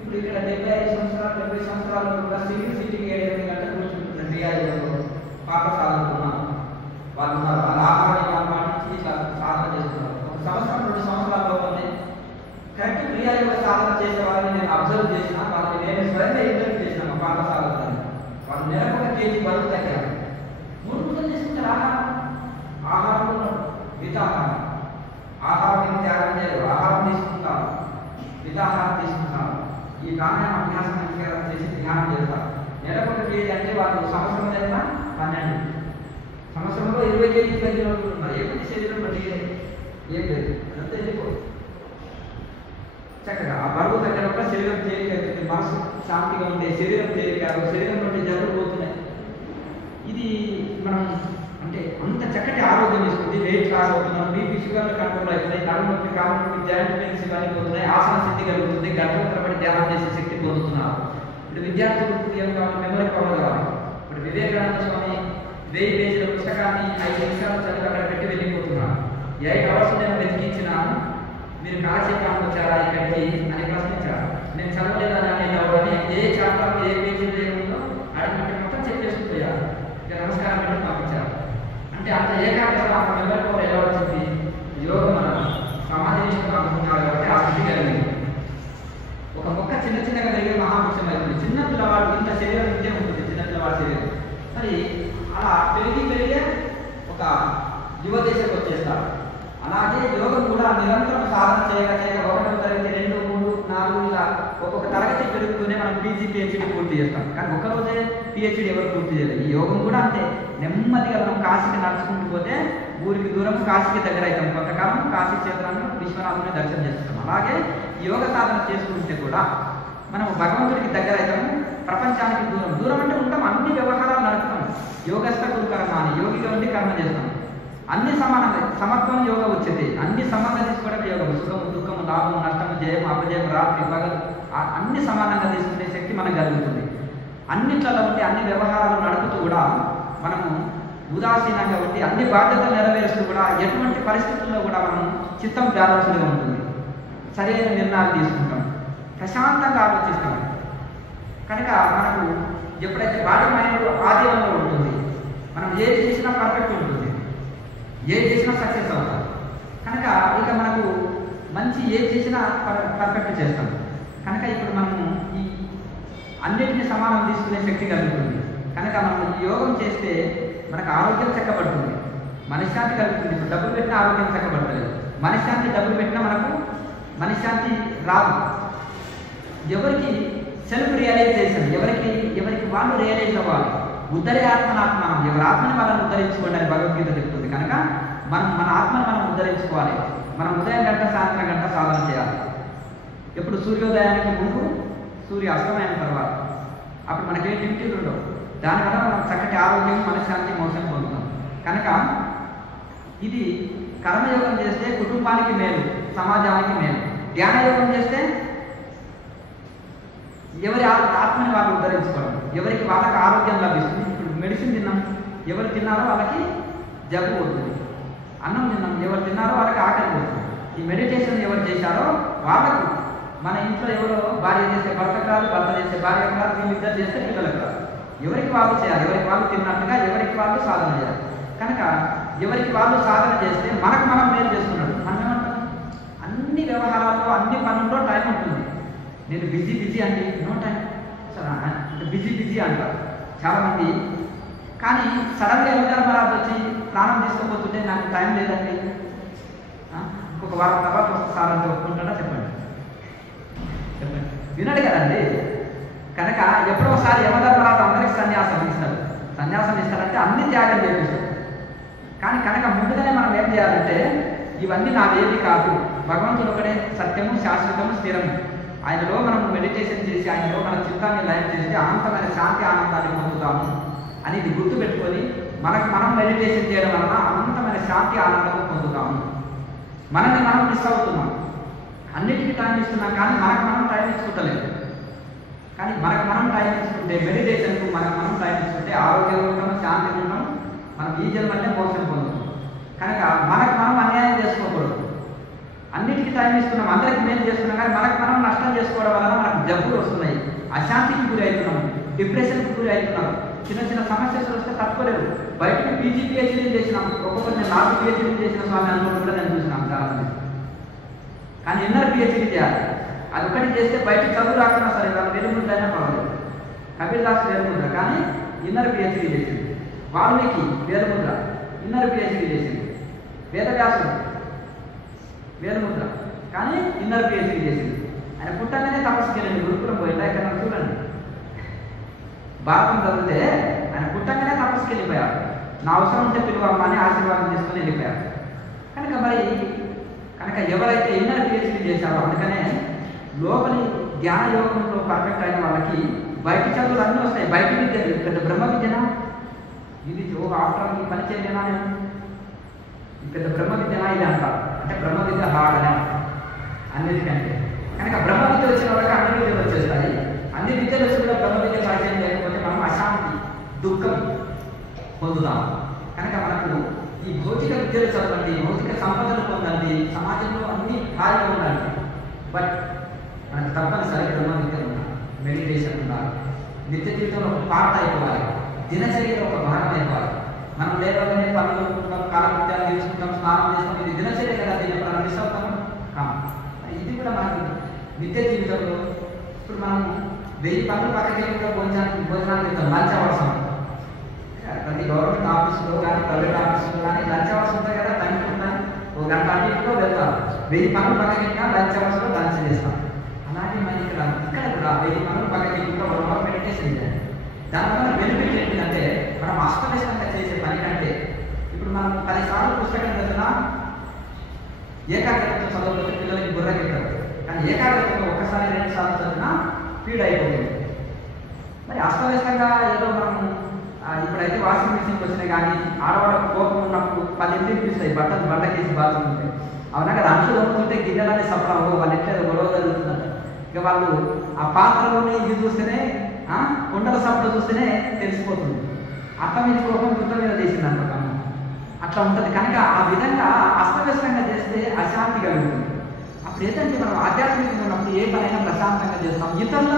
ఇప్పుడు ఇక్కడ 75 సంవత్సరాలు 70 సంవత్సరాలు కూడా సిటీకి 7 గంటలు కూర్చుంటున్నారు రియాజీలో పాఠ సాధనకున్నారు. వాళ్ళు ఉన్నారు, వాళ్ళ ఆహారాన్ని పాటించి సాధన చేస్తున్నారు. 1 సంవత్సరం 2 సంవత్సరాల లోపలనే కరెక్ట్ క్రియాయోగ సాధన చేసే వాళ్ళని నేను అబ్జర్వ్ చేసిన, వాళ్ళని నేను స్వయంగా ఇంటర్వ్యూ చేసిన మా పాఠ సాధన. వాళ్ళు నెలకు 1 కేజీ బరువు తగ్గారు. 3 పూటలు చేసుకుంటారు ఆహారంలో మితాహారం. ఆహారం త్యాగం చేయరు, ఆహారం తీసుకుంటారు, మితాహారం తీసుకుంటారు. ఈ ప్రాణాయామ అభ్యాసం మంచిగా చేసి ధ్యానం చేస్తారు. నెలకు 1 కేజీ అంటే వాళ్ళు సంవత్సరం లేదా 12, సంవత్సరంలో 20 కేజీ తగ్గిన వాళ్ళు ఉన్నారు. ఎప్పుడు శరీరం బట్టి ఏం లేదు, అంతా వెళ్ళిపోదు. చక్కగా ఆ బరువు తగ్గడం శరీరం తేలిక, మనసు శాంతిగా ఉండే శరీరం తేలిక, శరీరం నుండి జబ్బులు పోతున్నాయి. ఇది మనం అంటే అంత చక్కటి ఆరోగ్యం ఇస్తుంది. వెయిట్ లాస్ అవుతున్నాం, బీపీ షుగర్లు కంట్రోల్ అవుతున్నాయి, నడుము కావాలి జాయింట్ పెయిన్స్ ఇవన్నీ పోతున్నాయి, ఆసన శక్తి కలుగుతుంది, గంటల తరబడి ధ్యానం చేసే శక్తి పొందుతున్నారు. ఇప్పుడు విద్యార్థులకు ఏం కావాలి, మెమరీ పవర్ కావాలి. ఇప్పుడు వివేకానంద స్వామి 1000 పేజీల పుస్తకాన్ని 5 నిమిషాలు చదివి అక్కడ పెట్టి వెళ్ళిపోతున్నారు. 8 అవర్స్ నేను వెతికించినాను, మీరు కాలక్షేపానికి వచ్చారా ఇక్కడికి అని ప్రశ్నించారు. నేను చదవలేదని అని ఏ చాప్టర్ ఏ పేజీలో ఏముందో అడిగినట్టు మొత్తం చెప్పేసుకుపోయారు. ఇక నమస్కారం పెట్టి పంపించారు. అంటే అంత ఏకాగ్రత ఆ మెమరీ పవర్ ఎలా వచ్చింది? యోగం మన సమాజంలో అనుకుంటున్నారు కాబట్టి ఆ స్థితి కలిగింది. ఒక మొక్క చిన్న చిన్నగా పెరిగే మహావృక్షం అవుతుంది. చిన్న పిల్లవాడు ఇంత శరీరం ఇంతే ఉంటుంది, చిన్న పిల్లవాడి శరీరం. మరి అలా పెరిగే ఒక యువ దేశకు వచ్చేస్తారు. అలాగే యోగం కూడా నిరంతరం సాధన చేయగలిగే 1వ తరగతి 2, 3, 4 ఇలా ఒక్కొక్క తరగతి పెరుగుతూనే మనం పీజీ పిహెచ్డీ పూర్తి చేస్తాం. కానీ ఒక్కరోజే పిహెచ్డీ ఎవరు పూర్తి చేయలేదు. ఈ యోగం కూడా అంతే, నెమ్మదిగా మనం కాశీకి నడుచుకుంటూ పోతే ఊరికి దూరం కాశీకి దగ్గర అవుతాం. కొంతకాలం కాశీ క్షేత్రాన్ని విశ్వనాథుని దర్శనం చేస్తాం. అలాగే యోగ సాధన చేసుకుంటే కూడా మనం భగవంతుడికి దగ్గర అవుతాము, ప్రపంచానికి దూరం అంటే ఉంటాం, అన్ని వ్యవహారాలు నడుపుతాం. యోగస్థ గురు కర్మ అని యోగిగా ఉండి కర్మ చేస్తాం. అన్ని సమానంగా సమత్వం యోగ వచ్చేది, అన్ని సమానంగా తీసుకోవడం యోగం. సుఖము, దుఃఖము, లాభము, నష్టము, జయము, అపజయం, రాత్రి పగలు అన్ని సమానంగా తీసుకునే శక్తి మనకు కలుగుతుంది. అన్నిట్లలో ఉంటే అన్ని వ్యవహారాలు నడుపుతూ కూడా మనము ఉదాసీనంగా ఉండి అన్ని బాధ్యతలు నెరవేరుస్తూ కూడా ఎటువంటి పరిస్థితుల్లో కూడా మనం చిత్తం బ్యాలెన్స్గా ఉంటుంది, సరైన నిర్ణయాలు తీసుకుంటాం, ప్రశాంతంగా ఆలోచిస్తాం. కనుక మనకు ఎప్పుడైతే బాడీ మైండ్ ఆధీనంలో ఉంటుంది, మనం ఏది చేసినా పర్ఫెక్ట్ ఉంటుంది, ఏది చేసినా సక్సెస్ అవుతాం. కనుక ఇక మనకు మంచి ఏది చేసినా పర్ఫెక్ట్ చేస్తాం. కనుక ఇప్పుడు మనము ఈ అన్నిటిని సమానం తీసుకునే శక్తి కలుగుతుంది. కనుక మనం యోగం చేస్తే మనకు ఆరోగ్యం చక్కబడుతుంది, మనశ్శాంతి కలుగుతుంది. ఇప్పుడు డబ్బులు పెట్టినా ఆరోగ్యం చక్కబడతలేదు, మనశ్శాంతి డబ్బులు పెట్టినా మనకు మనశ్శాంతి రాదు. ఎవరికి సెల్ఫ్ రియలైజేషన్, ఎవరికి వాళ్ళు రియలైజ్ అవ్వాలి. ఉద్ధరే ఆత్మనాత్మానం, ఎవరి ఆత్మని వాళ్ళని ఉద్ధరించుకోండి అని భగవద్గీత చెప్తుంది. కనుక మన ఆత్మను మనం ఉద్ధరించుకోవాలి. మనం ఉదయం గంట సాయంత్రం గంట సాధన చేయాలి. ఎప్పుడు సూర్యోదయానికి ముందు, సూర్య అస్తమయం తర్వాత. అప్పుడు మనకేం డ్యూటీలు ఉండవు. దానివల్ల మనం చక్కటి ఆరోగ్యం, మనశ్శాంతి, మోసం పొందుతాం. కనుక ఇది కర్మయోగం చేస్తే కుటుంబానికి మేలు, సమాజానికి మేలు. ధ్యానయోగం చేస్తే ఎవరి ఆత్మని వాళ్ళు ఉద్ధరించుకోవడం, ఎవరికి వాళ్ళకి ఆరోగ్యం లభిస్తుంది. ఇప్పుడు మెడిసిన్ తిన్నాం, ఎవరు తిన్నారో వాళ్ళకి జబ్బు పోతుంది. అన్నం తిన్నాం, ఎవరు తిన్నారో వాళ్ళకి ఆకలి పోతుంది. ఈ మెడిటేషన్ ఎవరు చేశారో వాళ్ళకు, మన ఇంట్లో ఎవరో భార్య చేసే భర్త కాదు, భర్త చేసే భార్య కాదు, వీళ్ళిద్దరు చేస్తే పిల్లలకు కాదు. ఎవరికి వాళ్ళు చేయాలి, ఎవరికి వాళ్ళు తిన్నట్టుగా ఎవరికి వాళ్ళు సాధన చేయాలి. కనుక ఎవరికి వాళ్ళు సాధన చేస్తే మనకు మనం మేలు చేస్తున్నాడు. మనం ఏమంటాం, అన్ని వ్యవహారాల్లో అన్ని పనుల్లో టైం ఉంటుంది. నేను బిజీ అండి, నో టైం, బిజీ అంటారు చాలామంది. కానీ సడన్గా ఎవరు మరాదు వచ్చి ప్రాణం తీసుకోబోతుంటే నాకు టైం లేదండి, ఇంకొక వారం తర్వాత వస్తారని ఒప్పుకుంటాడా? చెప్పండి వినడు కదండి. కనుక ఎప్పుడో ఒకసారి యమధర్మరాజు అందరికి సన్యాసం ఇస్తారు. సన్యాసం ఇస్తారంటే అన్ని త్యాగం చేపిస్తారు. కానీ కనుక ముందుగానే మనం ఏం చేయాలంటే, ఇవన్నీ నావేవి కాదు, భగవంతుడు ఒకటే సత్యము, శాశ్వతము, స్థిరము. ఆయనలో మనం మెడిటేషన్ చేసి ఆయనలో మన చిత్తాన్ని లయం చేసి అనంతమైన శాంతి ఆనందాన్ని పొందుతాము అని ఇది గుర్తుపెట్టుకొని మనకు మనం మెడిటేషన్ చేయడం వలన అనంతమైన శాంతి ఆనందము పొందుతాము. మనల్ని మనం మిస్ అవుతున్నాం, అన్నిటికీ టైం ఇస్తున్నాం, కానీ మనకు మనం టైం ఇచ్చుకుంటలేదు. కానీ మనకు మనం టైం ఇచ్చుకుంటే, మెడిటేషన్కు మనకు మనం టైం ఇచ్చుకుంటే ఆరోగ్యంగా ఉంటాం, శాంతిగా ఉంటాం, మనం ఈ జన్మంటే మోక్షం పొందుతాం. కనుక మనకు మనం అన్యాయం చేసుకోకూడదు. అన్నిటికీ టైం ఇస్తున్నాం, అందరికీ మేలు చేస్తున్నాం, కానీ మనకు మనం నష్టం చేసుకోవడం వలన మనకు జబ్బులు వస్తున్నాయి, అశాంతికి గురి అవుతున్నాం, డిప్రెషన్కి గురి అవుతున్నాం. చిన్న సమస్యలు వస్తే తట్టుకోలేరు. బయటకు PhD చేసినాం, ఒక్కొక్కరు నేను 4 PhD చేసిన స్వామి అనుకోవడం కూడా నేను చూసినాం చాలామంది. కానీ ఇన్నర్ PhD చేయాలి. అది ఒకటి చేస్తే బయట చదువు రాకున్నా సరే వాళ్ళు వెలుగుంటైనా పర్వాలేదు. కబీర్ దాస్ వేలుముద్ర కానీ ఇన్నర్ PhD చేసింది. వాల్మీకి వేలుముద్ర ఇన్నర్ PhD చేసింది. వేదవ్యాసుడు వేలుముద్ర కానీ ఇన్నర్ PhD చేసింది. ఆయన పుట్టగానే తపస్సుకి వెళ్ళండి, గురుకులం పోయిందా ఇక్కడ చూడండి. భారతం చదివితే ఆయన పుట్టగానే తపస్సుకి వెళ్ళిపోయారు. నా అవసరం ఉంటే పిలువమ్మ అని ఆశీర్వాదం తీసుకొని వెళ్ళిపోయారు. కనుక ఎవరైతే ఇన్నర్ PhD చేశారో, అందుకనే లోపలి ధ్యాన యోగంలో పర్ఫెక్ట్ అయిన వాళ్ళకి బయట చదువులు అన్నీ వస్తాయి. బయట విద్య పెద్ద బ్రహ్మ విద్యనా, ఇది ఆఫ్టర్ ఈ పని చేయలేనా, నేను పెద్ద బ్రహ్మ విద్యనా ఇది అంటారు. అంటే బ్రహ్మ విద్య హార్డ్ అని అన్నిటికంటే. కనుక బ్రహ్మ విద్య వచ్చిన వాళ్ళకి అన్ని విద్యలు వచ్చేస్తాయి. అన్ని విద్యలు వచ్చి కూడా బ్రహ్మ విద్య పరిచయం లేకపోతే మనం అశాంతి, దుఃఖం పొందుతాం. కనుక మనకు ఈ భౌతిక విద్యలు చదవండి, భౌతిక సంపదలు పొందండి, సమాజంలో అన్ని ఖాళీగా ఉండాలి. బట్ మనకు తప్పనిసరి బ్రహ్మ విద్య ఉండాలి, మెడిటేషన్ ఉండాలి, నిత్య జీవితంలో ఒక పార్ట్ అయిపోవాలి, దినచర్యలో ఒక భాగం అయిపోవాలి. మనం లేవగానే పనులు అనుకుంటాం, కాలకృత్యాలు తీసుకుంటాం, స్నానం చేస్తాం, ఇది దినచర్య కదా, దీన్ని మనం మిస్ అవుతాము. ఇది కూడా మనకు నిత్య జీవితంలో ఇప్పుడు మనం 1000 పనులు పక్కకి కూడా భోజనానికి వెళ్తాం, లంచ్ అవర్స్. ప్రతి గవర్నమెంట్ ఆఫీసులో కానీ ప్రైవేట్ ఆఫీసులో కానీ లంచ్ అవర్స్ ఉంటాయి కదా, టైం ఉంటాయి, 1 గంట అన్నింటిలో వెళ్తాం. 1000 పనులు పక్కకి లంచ్ అవర్స్లో లంచ్ చేస్తాం. అలాగే మన ఇక్కడ కూడా 1000 పనులు పక్కకి 1 అవర్ మెడిటేషన్ చేయాలి. దానివల్ల బెనిఫిట్ ఏంటంటే, మనం అష్టవేశంగా చేసే పని కంటే ఇప్పుడు మనం 10 సార్లు పుస్తకం చదివినా ఏకాగ్రతతో చదవకపోతే పిల్లలకి బుర్రకెక్కదు. కానీ ఏకాగ్రతతో 1 సారి 2 సార్లు చదివినా ఫీడ్ అయిపోతుంది. మరి అస్తవ్యస్తంగా ఏదో మనం ఇప్పుడైతే వాషింగ్ మిషన్కి వచ్చినాయి, కానీ ఆడవాళ్ళకు కోపం ఉన్నప్పుడు 10 పిలుస్తాయి, బట్టలు బండకేసి బాత్రూమ్ ఉంటాయి. అవునా కదా, అంట్లు తమ్ముతుంటే గిన్నెలనే సఫలం, వాళ్ళు ఎట్లా గొడవ జరుగుతుందంట. ఇక వాళ్ళు ఆ పాత్రలోనే ఇది చూస్తేనే, కుండల సభలో చూస్తేనే తెలిసిపోతుంది. అత్త మీద కోపం చుట్ట మీద తీసిందంట కమ్మ, అట్లా ఉంటుంది. కనుక ఆ విధంగా అస్తవ్యస్తంగా చేస్తే అశాంతి కలుగుతుంది. అప్పుడు ఏంటంటే మనం ఆధ్యాత్మికంగా ఉన్నప్పుడు ఏ పనైనా ప్రశాంతంగా చేస్తాం, ఇతరుల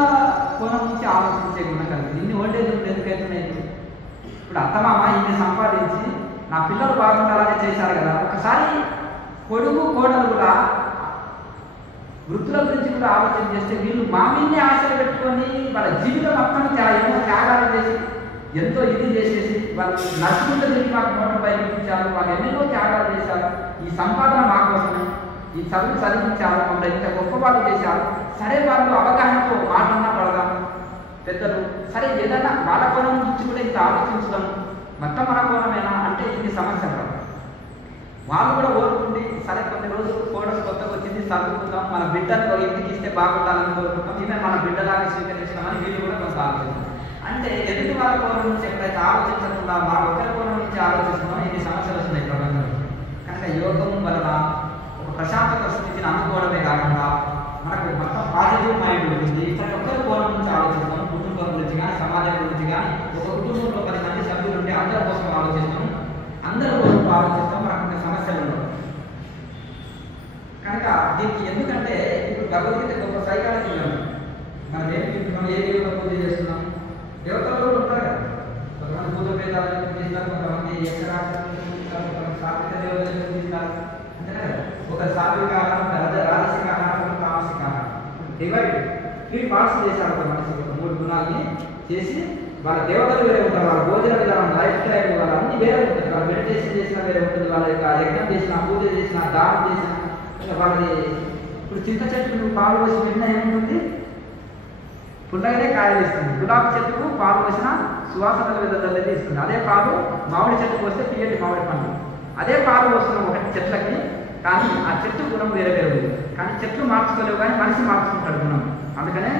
కోణం నుంచి ఆలోచించే గుణం కలుగుతుంది. ఇన్ని ఓల్డేజ్ ఎందుకైతున్నాయి? ఇప్పుడు అత్తమామ ఇన్ని సంపాదించి నా పిల్లలు బాగుండాలని చేశారు కదా, ఒకసారి కొడుకు కోడలు కూడా వృత్తుల గురించి కూడా ఆలోచన చేస్తే వీళ్ళు మా మీదే ఆశలు పెట్టుకొని వాళ్ళ జీవితం మొత్తం ఎన్నో త్యాగాలు చేసి ఎంతో ఇది చేసేసి వాళ్ళు నడుచుకుంటూ తిరిగి మాకు మోటార్ బైక్ ఇప్పించారు, వాళ్ళు ఎన్నెన్నో త్యాగాలు చేశారు, ఈ సంపాదన మా కోసమే, ఈ చదువు చదివించారు, మమ్మల్ని ఇంత గొప్ప వాళ్ళు చేశారు. సరే వాళ్ళు అవగాహనతో మాటన్నా పడదాం పెద్దలు, సరే ఏదైనా వాళ్ళ కోణం నుంచి కూడా ఇంత ఆలోచించడం, మొత్తం మన కోణమేనా అంటే ఇన్ని సమస్యలు. వాళ్ళు కూడా ఓరుకుండి సరే కొన్ని రోజులు కోడలు కొత్తగా వచ్చింది, చదువుకుందాం, మన బిడ్డను ఇంటికి ఇస్తే బాగుండాలని కోరుకుంటాం, ఈమె మన బిడ్డలాగా స్వీకరించడం వీళ్ళు కూడా కొంత ఆలోచిస్తాం. అంటే ఎదుటి వాళ్ళ కోణం నుంచి ఎప్పుడైతే ఆలోచించకుండా మా ఒకరి కోణం నుంచి ఆలోచిస్తున్నామో ఇన్ని సమస్యలు వస్తున్నాయి ప్రపంచంలో. కనుక యోగం వలన ఒక ప్రశాంతత స్థితిని అందుకోవడమే కాకుండా మనకు మొత్తం పాజిటివ్ మైండ్ ఉంటుంది. ప్రతి ఒక్కరి కోణం నుంచి ఆలోచిస్తాం, కుటుంబం గురించి కానీ సమాజం గురించి కానీ. ఒక కుటుంబంలో 10 మంది సభ్యులు ఉంటే అందరి కోసం ఆలోచిస్తాం, అందరూ ఆలోచిస్తాం, మనకు సమస్యలు ఉండవు. కనుక దీనికి ఎందుకంటే ఇప్పుడు భగవద్గీత గొప్ప సైకాలజీ ఉంది. మనం ఏం తింటున్నాం, ఏ దేవుడు పూజ చేస్తున్నాం, దేవతలు కూడా ఉంటారు కదా. కొంతమంది భూత భేదాలను పూజిస్తారు, కొంతమంది యక్షరాజులను పూజిస్తారు, కొంతమంది సాత్విక దేవతలను పూజిస్తారు. అంతేనా కదా. ఒక సాత్విక ఆహారం, రాజసిక ఆహారం, తామసిక ఆహారం డివైడ్ 3 పార్ట్స్ చేశారు. ఒక మనిషి ఒక 3 గుణాలని చేసి వాళ్ళ దేవతలు వేరే ఉంటారు, వాళ్ళ భోజన విధానం, లైఫ్ స్టైల్, వాళ్ళ అన్ని వేరే ఉంటుంది. వాళ్ళ మెడిటేషన్ చేసినా వేరే ఉంటుంది, వాళ్ళ యొక్క యజ్ఞం చేసిన, పూజ చేసిన, దానం చేసిన వాళ్ళది. ఇప్పుడు చింత చెట్టు పాలు పోసి పెట్టినా ఏముంటుంది, పుల్లగానే కాయలు ఇస్తుంది. గులాబీ చెట్టుకు పాలు పోసిన సువాసనల విధులది ఇస్తుంది. అదే పాలు మామిడి చెట్టు పోస్తే తీయటి మామిడి పండు. అదే పాలు పోస్తున్నాం ఒకటి చెట్లకి, కానీ ఆ చెట్టు గుణం వేరే వేరే ఉంది. కానీ చెట్లు మార్చుకోలేవు, కానీ మనిషి మార్చుకుంటాడు గుణం. అందుకనే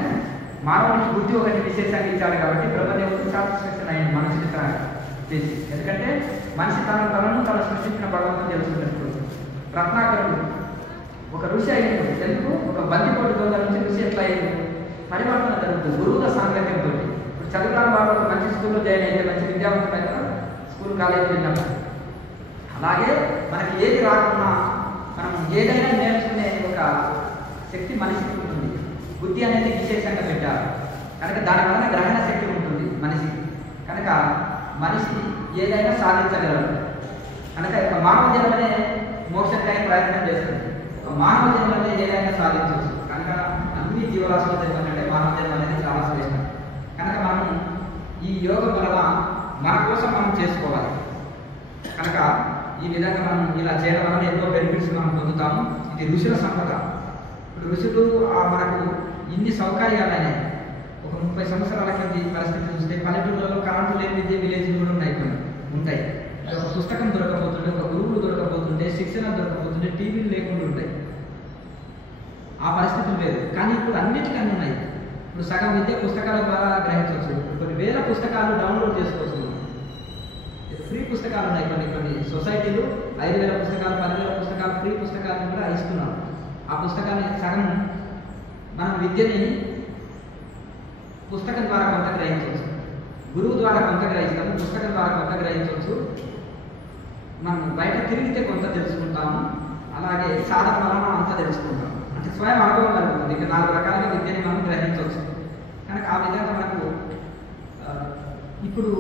మానవునికి బుద్ధి ఒకటి విశేషంగా ఇచ్చాడు కాబట్టి బ్రహ్మదేవుడు సాటిస్ఫాక్షన్ అయ్యింది మనిషిని చేసి. ఎందుకంటే మనిషి తనను సృష్టించిన భగవంతుని తెలుసుకున్నప్పుడు. రత్నాకరుడు ఒక ఋషి అయ్యింది. ఎందుకు? ఒక బందిపోటు దొంగ నుంచి ఋషి ఎట్లా అయ్యింది? పరివర్తన జరుగుతుంది గురువుల సాంగత్యంతో. ఇప్పుడు చదువురాని వాళ్ళు ఒక మంచి స్కూల్లో జాయిన్ అయితే, మంచి విద్యావంతమైన స్కూల్ కాలేజీ వెళ్ళినప్పుడు, అలాగే మనకి ఏది రాకున్నా మనం ఏదైనా నేర్చుకునే ఒక శక్తి మనిషికి ఉంటుంది. బుద్ధి అనేది విశేషంగా పెట్టారు కనుక దాని వలన గ్రహణ శక్తి ఉంటుంది మనిషికి. కనుక మనిషి ఏదైనా సాధించగలరు. కనుక ఒక మానవ జన్మనే మోక్షంకై ప్రయత్నం చేస్తుంది. ఒక మానవ జన్మనే ఏదైనా సాధించవచ్చు. కనుక అన్ని జీవరాశుల జన్మకంటే మానవ జన్మ అనేది చాలా శ్రేష్టం. కనుక మనం ఈ యోగం వలన మన కోసం మనం చేసుకోవాలి. కనుక ఈ విధంగా మనం ఇలా చేయడం వలన ఎన్నో బెనిఫిట్స్ మనం పొందుతాము. ఇది ఋషుల సంపద. ఇప్పుడు ఋషులు మనకు ఇన్ని సౌకర్యాలు అయినాయి. ఒక 30 సంవత్సరాల కింద పరిస్థితి చూస్తే పల్లెటూళ్ళలో కరెంటు లేని విద్య విలేజ్లు కూడా ఉంటాయి. ఒక పుస్తకం దొరకపోతుంటే, ఒక గురువులు దొరకపోతుంటే, శిక్షణ దొరకపోతుంటే, టీవీలు లేకుండా ఉంటాయి. ఆ పరిస్థితులు లేదు. కానీ ఇప్పుడు అన్నిటికన్నీ ఉన్నాయి. ఇప్పుడు సగం విద్య పుస్తకాల ద్వారా గ్రహించవచ్చు. కొన్ని వేల పుస్తకాలు డౌన్లోడ్ చేసుకోవచ్చు. ఫ్రీ పుస్తకాలు ఉన్నాయి. కొన్ని సొసైటీలు 5,000 పుస్తకాలు, 10,000 పుస్తకాలు ఫ్రీ పుస్తకాలను కూడా ఇస్తున్నారు. ఆ పుస్తకాన్ని సగం మనం విద్యని పుస్తకం ద్వారా కొంత గ్రహించవచ్చు, గురువు ద్వారా కొంత గ్రహిస్తాము, పుస్తకం ద్వారా కొంత గ్రహించవచ్చు. మనం బయట తిరిగితే కొంత తెలుసుకుంటాము. అలాగే సాధన వలన అంతా తెలుసుకుంటాం. అంటే స్వయం అనుభవం కలుగుతుంది. ఇంకా 4 రకాలుగా విద్యని మనం గ్రహించవచ్చు. కనుక ఆ విధంగా మనకు ఇప్పుడు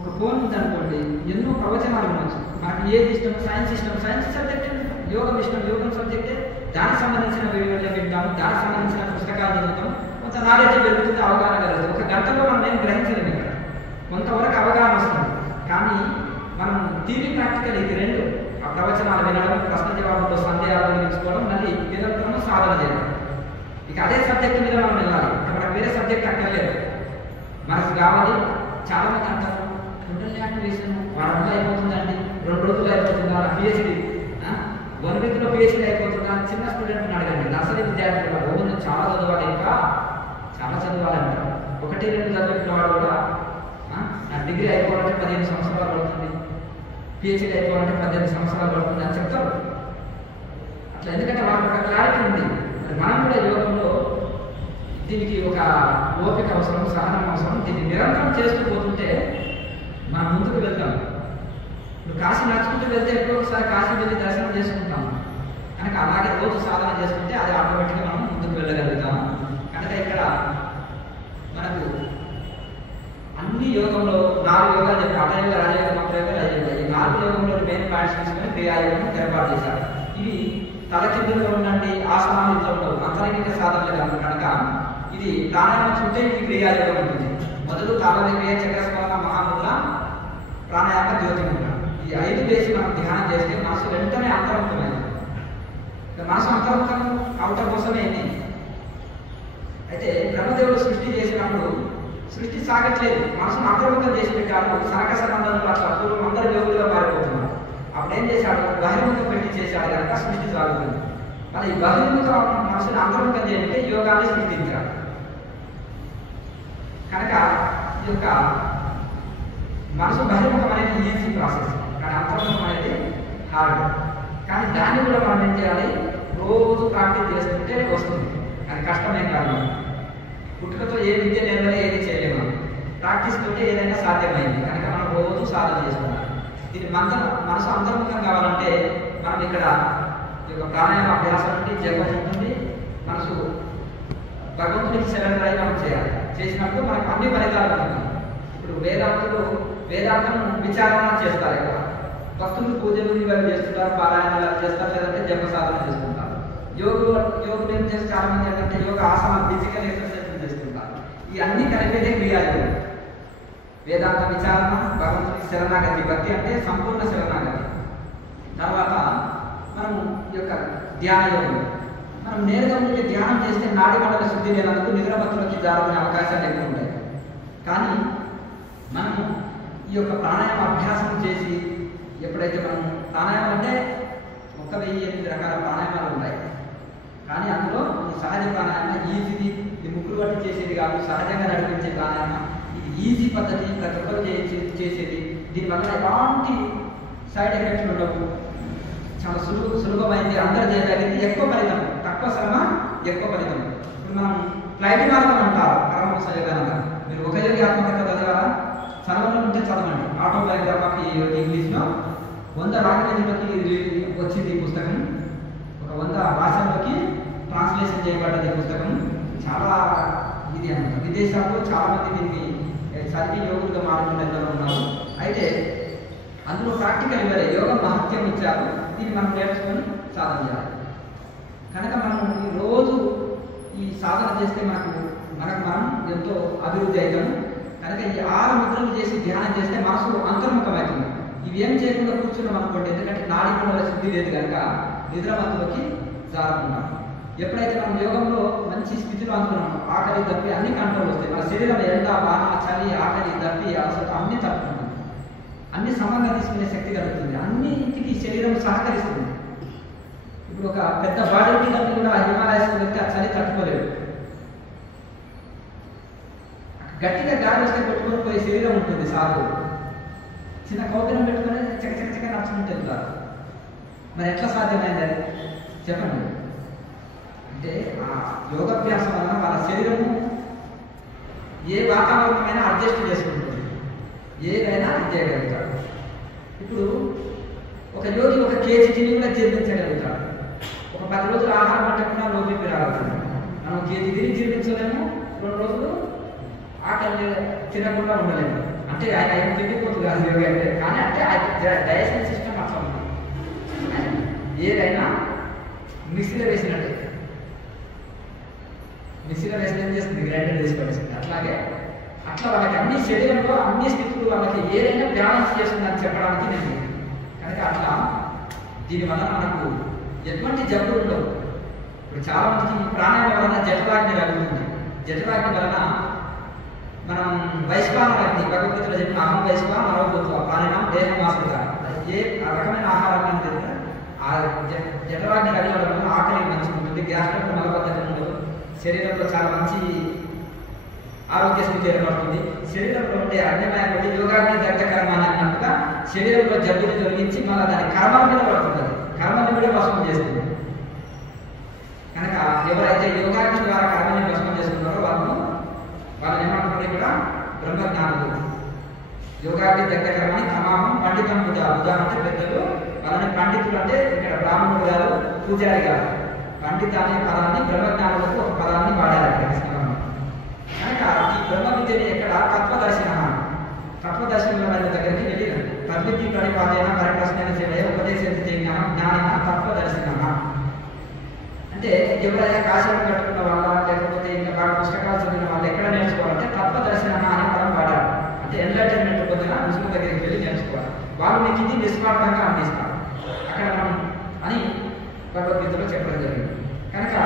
ఒక ఫోన్ ఉందనుకోండి, ఎన్నో ప్రవచనాలు ఉండొచ్చు. మనకు ఏది ఇష్టం, సైన్స్ ఇష్టం, సైన్స్ సబ్జెక్ట్, యోగం ఇష్టం, యోగం సబ్జెక్టే. దానికి సంబంధించిన వీడియోలు వింటాము, దానికి సంబంధించిన పుస్తకాలు చదువుతాం. కొంత నాలెడ్జ్ పెరుగుతుంది, అవగాహన కలుగుతుంది. ఒక గంటలో మనం నేను గ్రహించలేము. ఇక్కడ కొంతవరకు అవగాహన వస్తుంది. కానీ మనం థియరీ ప్రాక్టికల్ ఇది 2. ఆ ప్రవచనాలు వినడం, ప్రశ్న జవాబుతో సందేహాలు తొలగించుకోవడం, మళ్ళీ నిరంతరం సాధన చేయడం. ఇక అదే సబ్జెక్ట్ మీద మనం వెళ్ళాలి. మనకు వేరే సబ్జెక్ట్ అక్కర్లేదు. మనకు కావాలి. చాలా మంది అంటారు టోటల్ యాక్టివేషన్ వారంలో అయిపోతుందండి, 2 రోజులు అయిపోతుందా, పిహెచ్డి 1 వీక్లో పిహెచ్డి అయిపోతుందా. చిన్న స్టూడెంట్ని అడగండి, నర్సరీ విద్యార్థులు రోజున చాలా చదవాలి, ఇంకా చాలా చదవాలంటారు. 1-2 చదివిన వాడు కూడా డిగ్రీ అయిపోవాలంటే 15 సంవత్సరాలు పడుతుంది, పిహెచ్డి అయిపోవాలంటే 18 సంవత్సరాలు పడుతుంది అని చెప్తారు. అట్లా ఎందుకంటే వాళ్ళకి ఒక క్లారిటీ ఉంది. మనం కూడా యోగంలో దీనికి ఒక ఓపిక అవసరం, సహనం అవసరం. దీన్ని నిరంతరం చేస్తూ పోతుంటే మనం ముందుకు వెళ్తాం. ఇప్పుడు కాశీ నడుచుకుంటూ వెళ్తే ఎప్పుడో ఒకసారి కాశీ వెళ్ళి దర్శనం చేసుకుంటాము. కనుక అలాగే రోజు సాధన చేసుకుంటే అది ఆటోమేటిక్గా మనం ముందుకు వెళ్ళగలుగుతాము. కనుక ఇక్కడ మనకు అన్ని యోగంలో 4 యోగాలు చెప్పి అటయోగ, రాజయోగ, మకరయోగ, రాజయోగ. ఈ 4 యోగంలో మెయిన్ పాయింట్స్ తీసుకొని క్రియాయోగం ఏర్పాటు చేశారు. ఇవి తలకిందులో ఉండండి, ఆసనాలు ఇట్లా ఉండవు, అంతరంగిక సాధనలు కాదు. కనుక ఇది ప్రాణాయామం చూస్తే ఇది క్రియాయోగం ఉంటుంది. మొదలు తాళక్రియ, చక్రస్మరణ, మహాముద్ర, ప్రాణాయామ, జ్యోతిముద్ర. ఈ 5 వేసి మనం ధ్యానం చేస్తే మనసు వెంటనే అంతర్ముఖమైంది. మనసు అంతర్ముఖం అవటం కోసమే అయితే బ్రహ్మదేవుడు సృష్టి చేసినప్పుడు సృష్టి సాగట్లేదు, మనసును అంతర్ముఖం చేసి పెట్టారు. సనక సంబంధాలు అట్లా పూర్వం అందరూ యోగులుగా మారిపోతున్నారు. అప్పుడు ఏం చేశాడు, బహిర్ముఖం పెట్టి చేశాడు కనుక సృష్టి సాగుతుంది. మరి ఈ బహిర్ముఖ మనసుని అంతర్ముఖం చేయాలంటే యోగాన్ని సృష్టించాడు. కనుక ఈ యొక్క మనసు బహిర్ముఖం అనేది ఈజీ ప్రాసెస్, కానీ అంతర్ముఖం అనేది హార్డ్. కానీ దాన్ని కూడా మనం ఏం చేయాలి, రోజు ప్రాక్టీస్ చేస్తుంటే వస్తుంది. అది కష్టమేం కాదు. పుట్టుకతో ఏ విద్య నేర్వలే ఏది చేయలేము. ప్రాక్టీస్ తోటే ఏదైనా సాధ్యమైంది. కనుక మనం రోజు సాధన చేసుకుంటాం. దీని మనసు అంతర్ముఖం కావాలంటే మనం ఇక్కడ ఈ యొక్క ప్రాణాయామ అభ్యాసం నుండి జపం ఉంటుంది. మనసు భగవంతునికి సరెండర్ అయి మనం చేయాలి. చేసినప్పుడు మనకు అన్ని ఫలితాలు ఉంటుంది. ఇప్పుడు వేదాంతం విచారణ చేస్తారు. ఇక్కడ భక్తులు పూజలు ఇవన్నీ చేస్తుంటారు, పారాయణాలు చేస్తారు, లేదంటే జప సాధన చేస్తుంటారు. యోగులు ఏం చేస్తే చాలా మంది ఏంటంటే యోగ ఆసనాలు ఫిజికల్ ఎక్సర్సైజ్ చేస్తుంటారు. ఈ అన్ని కలిపేదే క్రియాయోగం. వేదాంత విచారణ, భగవంతునికి శరణాగతి, భక్తి అంటే సంపూర్ణ శరణాగతి. తర్వాత మనం ఈ యొక్క ధ్యాన యోగం, మనం నేరుగా ఉంటే ధ్యానం చేస్తే నాడి మండల శుద్ధి లేనందుకు నిద్రమత్తులకి జారుకునే అవకాశాలు ఎక్కువ ఉంటాయి. కానీ మనం ఈ యొక్క ప్రాణాయామ అభ్యాసం చేసి ఎప్పుడైతే మనం ప్రాణాయామం అంటే 1008 రకాల ప్రాణాయామాలు ఉంటాయి. కానీ అందులో ఈ సహజ ప్రాణాయామం ఈజీది, ఇది ముక్కులు బట్టి చేసేది కాదు, సహజంగా నడిపించే ప్రాణాయామం. ఇది ఈజీ పద్ధతి, ప్రతి ఒక్కరు చేసేది. దీనివల్ల ఎలాంటి సైడ్ ఎఫెక్ట్స్ ఉండవు, చాలా సులభమైంది, అందరూ చేయగలిగింది, ఎక్కువ ఫలితం, తక్కువ శ్రమ ఎక్కువ ఫలితం. ఇప్పుడు మనం ఫ్లైట్ మార్గం అంటారు పరమహంస యోగానంద. మీరు ఒక యోగి ఆత్మకథ చదివారా? చదవడం ఉంటే చదవండి. ఆటోబయోగ్రఫీ ఇంగ్లీష్లో 100 లాంగ్వేజ్లోకి వచ్చింది ఈ పుస్తకం. ఒక 100 భాషల్లోకి ట్రాన్స్లేషన్ చేయబడ్డది ఈ పుస్తకం. చాలా ఇది అనమాట. విదేశాల్లో చాలా మంది దీన్ని చదివి యోగులుగా మారుతున్న ఉన్నారు. అయితే అందులో ప్రాక్టికల్ ఇవ్వలే, యోగం మహత్యం ఇచ్చారు. దీన్ని మనం నేర్చుకొని సాధన చేయాలి. కనుక మనం రోజు ఈ సాధన చేస్తే మనకు మనం ఎంతో అభివృద్ధి అవుతాము. కనుక ఈ 6 ముద్రలు చేసి ధ్యానం చేస్తే మనసు అంతర్ముఖమవుతుంది. ఇవి ఏం చేయకుండా కూర్చున్నాం అనుకోండి, ఎందుకంటే నాడీ మండల శుద్ధి లేదు కనుక నిద్రమత్తులోకి జారుకున్నాం. ఎప్పుడైతే మనం యోగంలో మంచి స్థితిలో అనుకున్నాం, ఆకలి దప్పి అన్ని కంట్రోల్ వస్తాయి. మన శరీరం ఎండ, వాన, చలి, ఆకలి దప్పి అలసట అన్ని తట్టుకుంటుంది. అన్ని సమంగా తీసుకునే శక్తి కలుగుతుంది. అన్నింటికి శరీరం సహకరిస్తుంది. ఇప్పుడు ఒక పెద్ద బాడీ బిల్డర్ని కూడా హిమాలయాస్కి వెళ్తే ఆ చలి తట్టుకోలేదు. గట్టిగా గాలి వస్తే పెట్టుకొని పోయే శరీరం ఉంటుంది. సాగు చిన్న కౌపినం పెట్టుకొని చక్క నడుచుకుంటూ వెళ్తారు. మరి ఎట్లా సాధ్యమైంది అది చెప్పండి. అంటే ఆ యోగాభ్యాసం వలన వాళ్ళ శరీరము ఏ వాతావరణమైనా అడ్జస్ట్ చేసుకుంటుంది, ఏదైనా చేయగలుగుతాడు. ఇప్పుడు ఒక యోగి 1 కేజీ తిని కూడా జీర్ణించగలుగుతాడు. ఒక 10 రోజులు ఆహారం పట్టకుండా లోపలికి రాగలుగుతాడు. మనం కేజీ తిని జీర్ణించలేము, 2 రోజులు ఆకలి తినకుండా ఉండలేము. అంటే ఆయన ఏం తిండిపోతుంది కాదు యోగి అంటే, కానీ అంటే డైజెషన్ సిస్టమ్ అట్లా ఉంది. ఏదైనా మిక్సీలో వేసినట్టే, మిక్సీలో వేసిన ఏం చేస్తుంది, గ్రైండర్ చేసి పడేస్తుంది. అట్లా వాళ్ళకి అన్ని శరీరంలో అన్ని స్థితులు వాళ్ళకి ఏదైనా బ్యాలెన్స్ చేస్తుందని చెప్పడానికి నేను. కనుక అట్లా దీనివల్ల మనకు ఎటువంటి జబ్బులు ఉండవు. ఇప్పుడు చాలా మందికి ప్రాణాయామం వలన జఠరాగ్ని కలుగుతుంది. జఠరాగ్ని వలన మనం వైశ్వానరాగ్ని, భగవద్గీతలో చెప్పిన అహం వైశ్వ మనోభూత్వ ప్రాణాయామం దేహమాసుగా ఏ రకమైన ఆహారాన్ని తెలియదు. ఆ జఠరాగ్ని కలిగడం వల్ల ఆకలి మంచిగా ఉంటుంది, గ్యాస్ట్రిక్ మలబద్ధకం ఉండదు, శరీరంలో చాలా మంచి ఆరోగ్య స్థితి ఏర్పడుతుంది. శరీరంలో ఉండే అగ్నిమయ యోగాగ్ని దగ్ధకర్మాన్ని అన్నట్టుగా శరీరంలో జబ్బుని తొలగించి మళ్ళీ దాని కర్మల మీద పడుతుంది, కర్మని కూడా భస్మం చేస్తుంది. కనుక ఎవరైతే యోగాగ్ని ద్వారా కర్మని భస్మం చేస్తున్నారో వాళ్ళని ఏమంటున్నారు ఇక్కడ బ్రహ్మజ్ఞానులు. యోగాగ్ని దగ్ధకర్మని తమామం పండితం బుధ అంటే పెద్దలు, వాళ్ళని పండితులు అంటే ఇక్కడ బ్రాహ్మణుడు గారు, పూజారి గారు. పండిత అనే పదాన్ని బ్రహ్మజ్ఞానులకు ఒక పదాన్ని వాడారు ఇక్కడ. కనుక ఈ బ్రహ్మ విద్యని ఎక్కడ తత్వదర్శనం వాళ్ళ దగ్గరికి వెళ్ళి తద్విద్య ప్రణిపాదైన పరిప్రశ్న సేవయ ఉపదేశించే జ్ఞాన తత్వదర్శన అంటే ఎవరైనా కాశీలు కట్టుకున్న వాళ్ళ, లేకపోతే ఇంకా బాగా పుస్తకాలు చదివిన వాళ్ళు ఎక్కడ నేర్చుకోవాలంటే తత్వదర్శన అనే పదం వాడారు. అంటే ఎన్లైటన్మెంట్ పొందిన ఋషుల దగ్గరికి వెళ్ళి నేర్చుకోవాలి. వాళ్ళు మీకు ఇది నిస్వార్థంగా అందిస్తారు అక్కడ మనం అని భగవద్గీతలో చెప్పడం జరిగింది. కనుక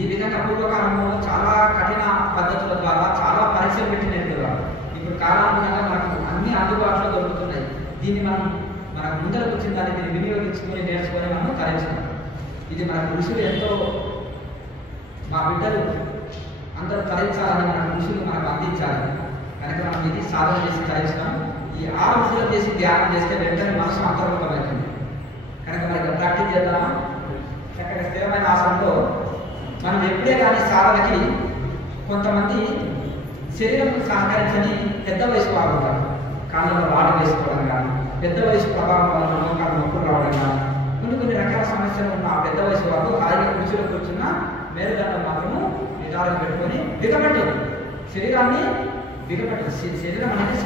ఈ విధంగా పూర్వకాలంలో చాలా కఠిన పద్ధతుల ద్వారా చాలా పరీక్షలు పెట్టి నేర్పేవారు. ఇప్పుడు కాలానుగుణంగా మనకు అన్ని అందుబాటులో దొరుకుతున్నాయి. దీన్ని మనకు ముందరకు వచ్చిన దాన్ని దీన్ని వినియోగించుకొని నేర్చుకొని మనం తరించుకున్నాం. ఇది మనకు ఋషులు ఎంతో, మా బిడ్డలు అందరూ తరించాలని మన ఋషులు మనకు అందించాలి. కనుక మనం ఇది సాధన చేసి తరించున్నాం. ఈ 6 ఋషులు చేసి ధ్యానం చేస్తే వెంటనే మనసు అంతర్ముఖమవుతుంది. కనుక మనకి ప్రాక్టీస్ చేద్దామా? చక్కగా స్థిరమైన ఆసనంలో మనం ఎప్పుడే కానీ సాధనకి కొంతమంది శరీరం సహకరించని పెద్ద వయసు వాడుతారు. కాళ్ళలో వాటర్ వేసుకోవడం కానీ పెద్ద వయసు ప్రభావం వల్ల మోకాలు నొప్పులు రావడం కానీ కొన్ని రకాల సమస్యలు ఉన్న ఆ పెద్ద వయసు వాళ్ళు హాయిగా కుర్చీలో కూర్చున్న మేలుదండం మాత్రము నిటారుగా పెట్టుకొని బిగపట్టదు, శరీరాన్ని బిగపట్టదు. శరీరం అనేది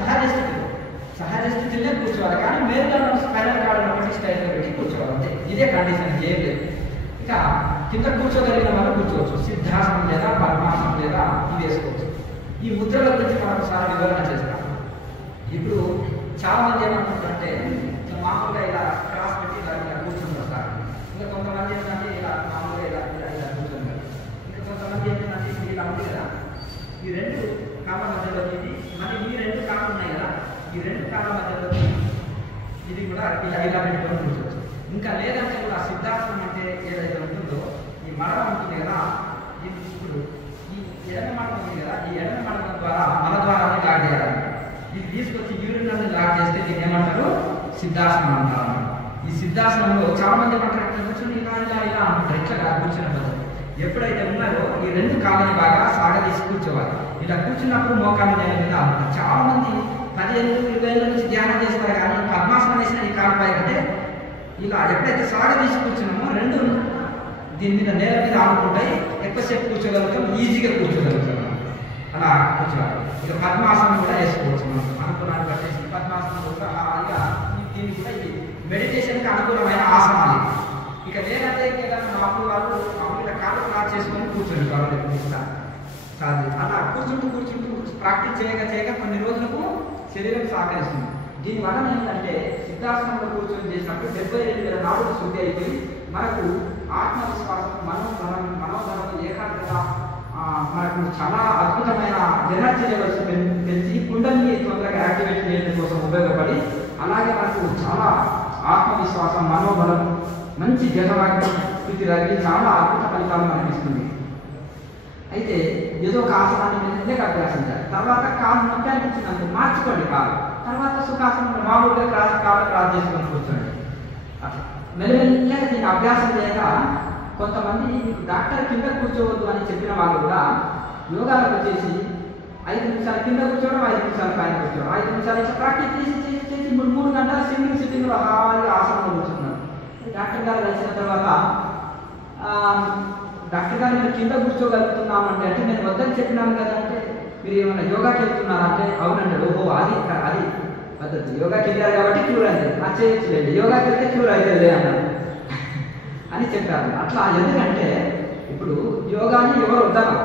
సహజ స్థితిలో కూర్చోవాలి, కానీ మేలుదండం స్పైనల్ కార్డ్ ఉన్నప్పటి స్టైల్గా పెట్టి కూర్చోవాలి అంతే. ఇదే కండిషన్, ఏం లేదు. ఇక కింద కూర్చోగలిగిన వాళ్ళు కూర్చోవచ్చు, సిద్ధాసనం లేదా పద్మాసనం లేదా ఇది వేసుకోవచ్చు. ఈ ముద్రల గురించి మనం ఒకసారి వివరణ చేస్తాం. ఇప్పుడు చాలా మంది ఏమంటుంటారంటే మామూలుగా ఇలా క్రాస్ పెట్టి ఇలా కూర్చుంటారు సార్. ఇంకా కొంతమంది ఏంటంటే ఇలా మామూలుగా ఇలా కూర్చుంటారు. ఇంకా కొంతమంది ఏంటంటే ఇప్పుడు ఇలా ఉంది కదా, ఈ రెండు కాళ్ళ మధ్యలో ఇది మరి ఈ రెండు కాళ్ళు ఉన్నాయి కదా, ఈ రెండు కాళ్ళ మధ్యలో ఇది కూడా ఇలా పెట్టుకొని కూర్చోవచ్చు. ఇంకా లేదంటే కూడా సిద్ధాసనం అంటే ఏదైతే ఉంటుందో ఈ మడమ ఉంటుంది కదా, ఇది ఇప్పుడు ఈ ఎడమ మడమ ఉంది కదా, ఈ ఎడమ మడమ ద్వారా మల ద్వారాన్ని లాక్ చేయాలి. ఇది తీసుకొచ్చి యూరిన్ లాక్ చేస్తే దీన్ని ఏమంటారు, సిద్ధాసనం అంటారు. ఈ సిద్ధాసనంలో చాలా మంది ఏమంటారు, కూర్చొని ఇలా అంటారు. ఇట్లా కూర్చునే పద్ధతి ఎప్పుడైతే ఉన్నారో ఈ రెండు కాళ్ళని బాగా సాగదీసి కూర్చోవాలి. ఇలా కూర్చున్నప్పుడు మోకాళ్ళ నేల మీద అంటారు. చాలా మంది 15-20 ఏళ్ళ నుంచి ధ్యానం చేస్తారు, కానీ పద్మాసనం వేసిన ఈ కాళ్ళపై అంటే ఇలా ఎప్పుడైతే సాగదీసి కూర్చున్నామో రెండు దీని మీద నేల మీద ఆడుకుంటాయి, ఎక్కువసేపు కూర్చోగలుగుతాం, ఈజీగా కూర్చోగలుగుతాం. అలా కూర్చోవాలి. ఇక పద్మాసనం కూడా వేసుకోవచ్చు. మనం అనుకున్నాను పట్టేసి పద్మాసనం కూడా హాయిగా దీన్ని కూడా ఇది మెడిటేషన్కి అనుకూలమైన ఆసనాలు. ఇక లేదంటే ఇంకేదైనా మామూలు వాళ్ళు మామూలుగా కాళ్ళు క్లాస్ చేసుకొని కూర్చోండి కూడా అలా కూర్చుంటూ ప్రాక్టీస్ చేయక కొన్ని రోజులకు శరీరం సహకరిస్తుంది. దీనివల్ల ఏంటంటే సిద్ధాసనంలో కూర్చొని చేసినప్పుడు 72,000 నాడులు శుద్ధి అయిపోయి మనకు ఆత్మవిశ్వాసం, మనోధనం, ఏకాగ్రత, మనకు చాలా అద్భుతమైన ఎనర్జీ లెవెల్స్ పెంచి కుండలిని తొందరగా యాక్టివేట్ చేయడం కోసం ఉపయోగపడి, అలాగే మనకు చాలా ఆత్మవిశ్వాసం, మనోబలం, మంచి జనవాగ్యం స్థితి కలిగి చాలా అద్భుత ఫలితాలు అనిపిస్తుంది. అయితే ఏదో ఒక ఆసనాన్ని మెల్లగా అభ్యాసించాలి. తర్వాత కాలు నొప్పి అనిపించినందుకు మార్చుకోండి కాలు. తర్వాత సుఖాసనం మామూలుగా కాలు క్రాస్ చేసుకొని కూర్చోండి. అట్లా మెల్లమెల్లగా దీన్ని అభ్యాసం చేయగా కొంతమంది మీకు డాక్టర్ కింద కూర్చోవద్దు అని చెప్పిన వాళ్ళు కూడా యోగాలకు వచ్చేసి 5 నిమిషాలు కింద కూర్చోవడం, 5 నిమిషాలు పైన కూర్చోవడం, 5 నిమిషాలు ఇట్లా ప్రాక్టీస్ చేసి 3 గంటల సింగిల్ సిట్టింగ్లో హాయిగా ఆసనంలో కూర్చున్నారు. డాక్టర్ గారు వచ్చిన తర్వాత డాక్టర్ గారు నేను కింద కూర్చోగలుగుతున్నామంటే అంటే నేను వద్దని చెప్పినాను కదా అంటే మీరు ఏమన్నా యోగాకి వెళ్తున్నారా అంటే అవునండి. ఓహో అది పద్ధతి, యోగాకి వెళ్ళారు కాబట్టి క్యూర్ అయింది, అది చేయొచ్చులేండి, యోగాకి వెళ్తే క్యూర్ అవుతుంది అన్నారు అని చెప్పారు. అట్లా ఎందుకంటే ఇప్పుడు యోగాని ఎవరు వద్దారు,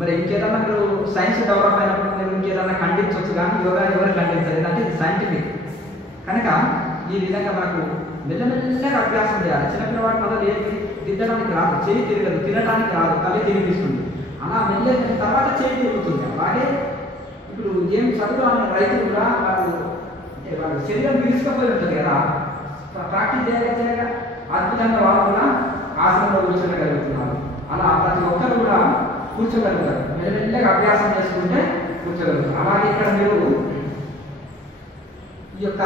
మరి ఇంకేదన్నా మీరు సైన్స్ డెవలప్ అయినప్పుడు మీరు ఇంకేదన్నా ఖండించవచ్చు, కానీ యోగా ఎవరు ఖండించలేదు అంటే ఇది సైంటిఫిక్. కనుక ఈ విధంగా మనకు మెల్లమెల్లగా అభ్యాసం చేయాలి. చిన్నపిల్లవాడు మళ్ళీ దిద్దడానికి రాదు, చేయి తిరగదు, తినడానికి రాదు, తల్లి తిరిగిస్తుంది. అలా మెల్లగా తర్వాత చేయి తిరుగుతుంది. అలాగే ఇప్పుడు ఏం చదువు అనే రైతులు కూడా వాళ్ళ శరీరం విరుచుకపోయి ఉంటుంది కదా, ప్రాక్టీస్ చేయగా అద్భుతంగా వాళ్ళు కూడా ఆసనంలో కూర్చోగలుగుతున్నారు. అలా ప్రతి ఒక్కరు కూడా కూర్చోగలుగుతారు. మెల్లమెల్లగా అభ్యాసం చేసుకుంటే కూర్చోగలుగుతారు. అలాగే ఇక్కడ మీరు ఈ యొక్క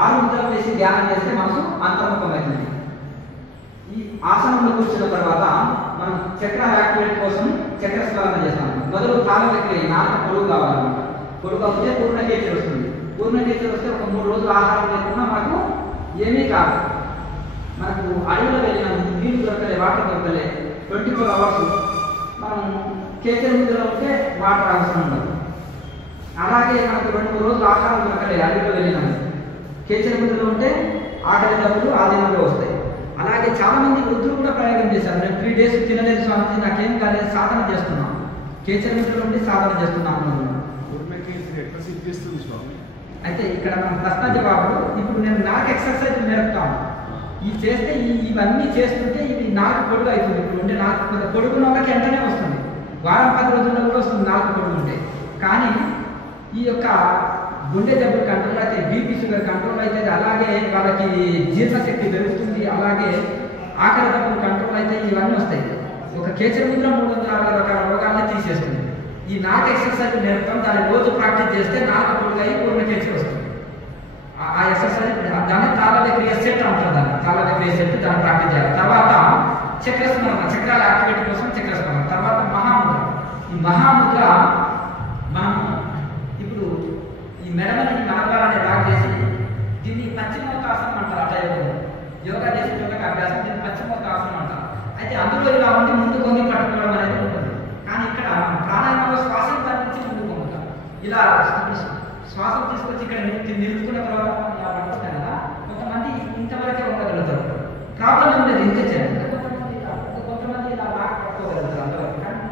6 ముద్రలు వేసి ధ్యానం చేస్తే మనసు అంతర్ముఖమవుతుంది. ఈ ఆసనంలో కూర్చున్న తర్వాత మనం చక్ర యాక్టివేట్ కోసం చక్ర స్మరణ చేస్తాం. మొదలు తాళం ఎక్కి నాలుక పొడుగు కావాలన్నమాట. పొడుగు అవుతే పూర్ణ కేచర్ వస్తుంది. పూర్ణ కేచర్ వస్తే ఒక 3 రోజులు ఆహారం లేకుండా మనకు ఏమీ కాదు. మనకు అడవిలో వెళ్ళిన నీళ్ళు దొరకలే, వాటర్ దొరకలే, 24 అవర్స్ మనం కేచర్ ముద్రలో ఉంటే వాటర్ అవసరం ఉండదు. అలాగే మనకు 2-3 రోజులు ఆహారం దొరకలే, అడవిలో వెళ్ళినాము, కేచర్ ముద్రలో ఉంటే ఆకలి డబ్బులు ఆధీనంలో వస్తాయి. అలాగే చాలా మంది వృద్ధులు కూడా ప్రయోగం చేశారు. నేను 3 డేస్ తినలేదు స్వామి, నాకేం కాలేదు, సాధన చేస్తున్నాం, కేచర్ ముద్రలో ఉండి సాధన చేస్తున్నాము. అయితే ఇక్కడ మన ప్రశ్న జవాబు, ఇప్పుడు నేను నాకు ఎక్సర్సైజ్ నేర్పుతాను, ఇది చేస్తే ఇవన్నీ చేస్తుంటే ఇది నాకు పొడుగు అవుతుంది. ఇప్పుడు ఉంటే నాకు పొడుగున్న వాళ్ళకి వెంటనే వస్తుంది, వారం 10 రోజుల్లో కూడా వస్తుంది నాకు పొడుగు ఉంటే. కానీ ఈ యొక్క గుండె జబ్బులు కంట్రోల్ అయితే, బీపీ షుగర్ కంట్రోల్ అవుతుంది, అలాగే వాళ్ళకి జీర్ణశక్తి పెరుగుతుంది, అలాగే ఆకలి జబ్బులు కంట్రోల్ అయితే ఇవన్నీ వస్తాయి. ఒక కేచర్ ముద్ర 360 రకాల రోగాల్ని తీసేస్తుంది. ఈ నాక్ ఎక్సర్సైజ్ నేర్పుతాం, దాన్ని రోజు ప్రాక్టీస్ చేస్తే నాకు పొడుగు అయ్యి పూర్ణ కేచర్ వస్తుంది. ఆ ఎక్సర్సైజ్ దాన్ని తాళవిక్రియ సెట్ అంటారు. దాన్ని తాళవిక్రియ సెట్ దాన్ని ప్రాక్టీస్ చేయాలి. తర్వాత చక్రస్మరణ, చక్రాల యాక్టివేట్ కోసం చక్రస్మరణ. తర్వాత మహాముద్ర. ఈ మహాముద్ర మనం ఇప్పుడు ఈ మెడమని నడవాలని లాక్ చేసి మధ్యలో ఇలా ఉండి ముందు కొంగి పట్టుకోవడం అనేది ఉంటుంది. కానీ ఇక్కడ ప్రాణాయామంలో శ్వాసను తగ్గించి ముందు కొంగుతాం. ఇలా శ్వాసం తీసుకొచ్చి ఇక్కడ నిలుపుకున్న తర్వాత ఇలా పట్టుకుంటాం కదా, కొంతమంది ఇంతవరకే ఉండగలుగుతారు. ప్రాబ్లం ఏం లేదు, ఇంతే చేయాలి. కొంతమంది ఇలా బాగా పట్టుకోగలుగుతారు అంతవరకు, కానీ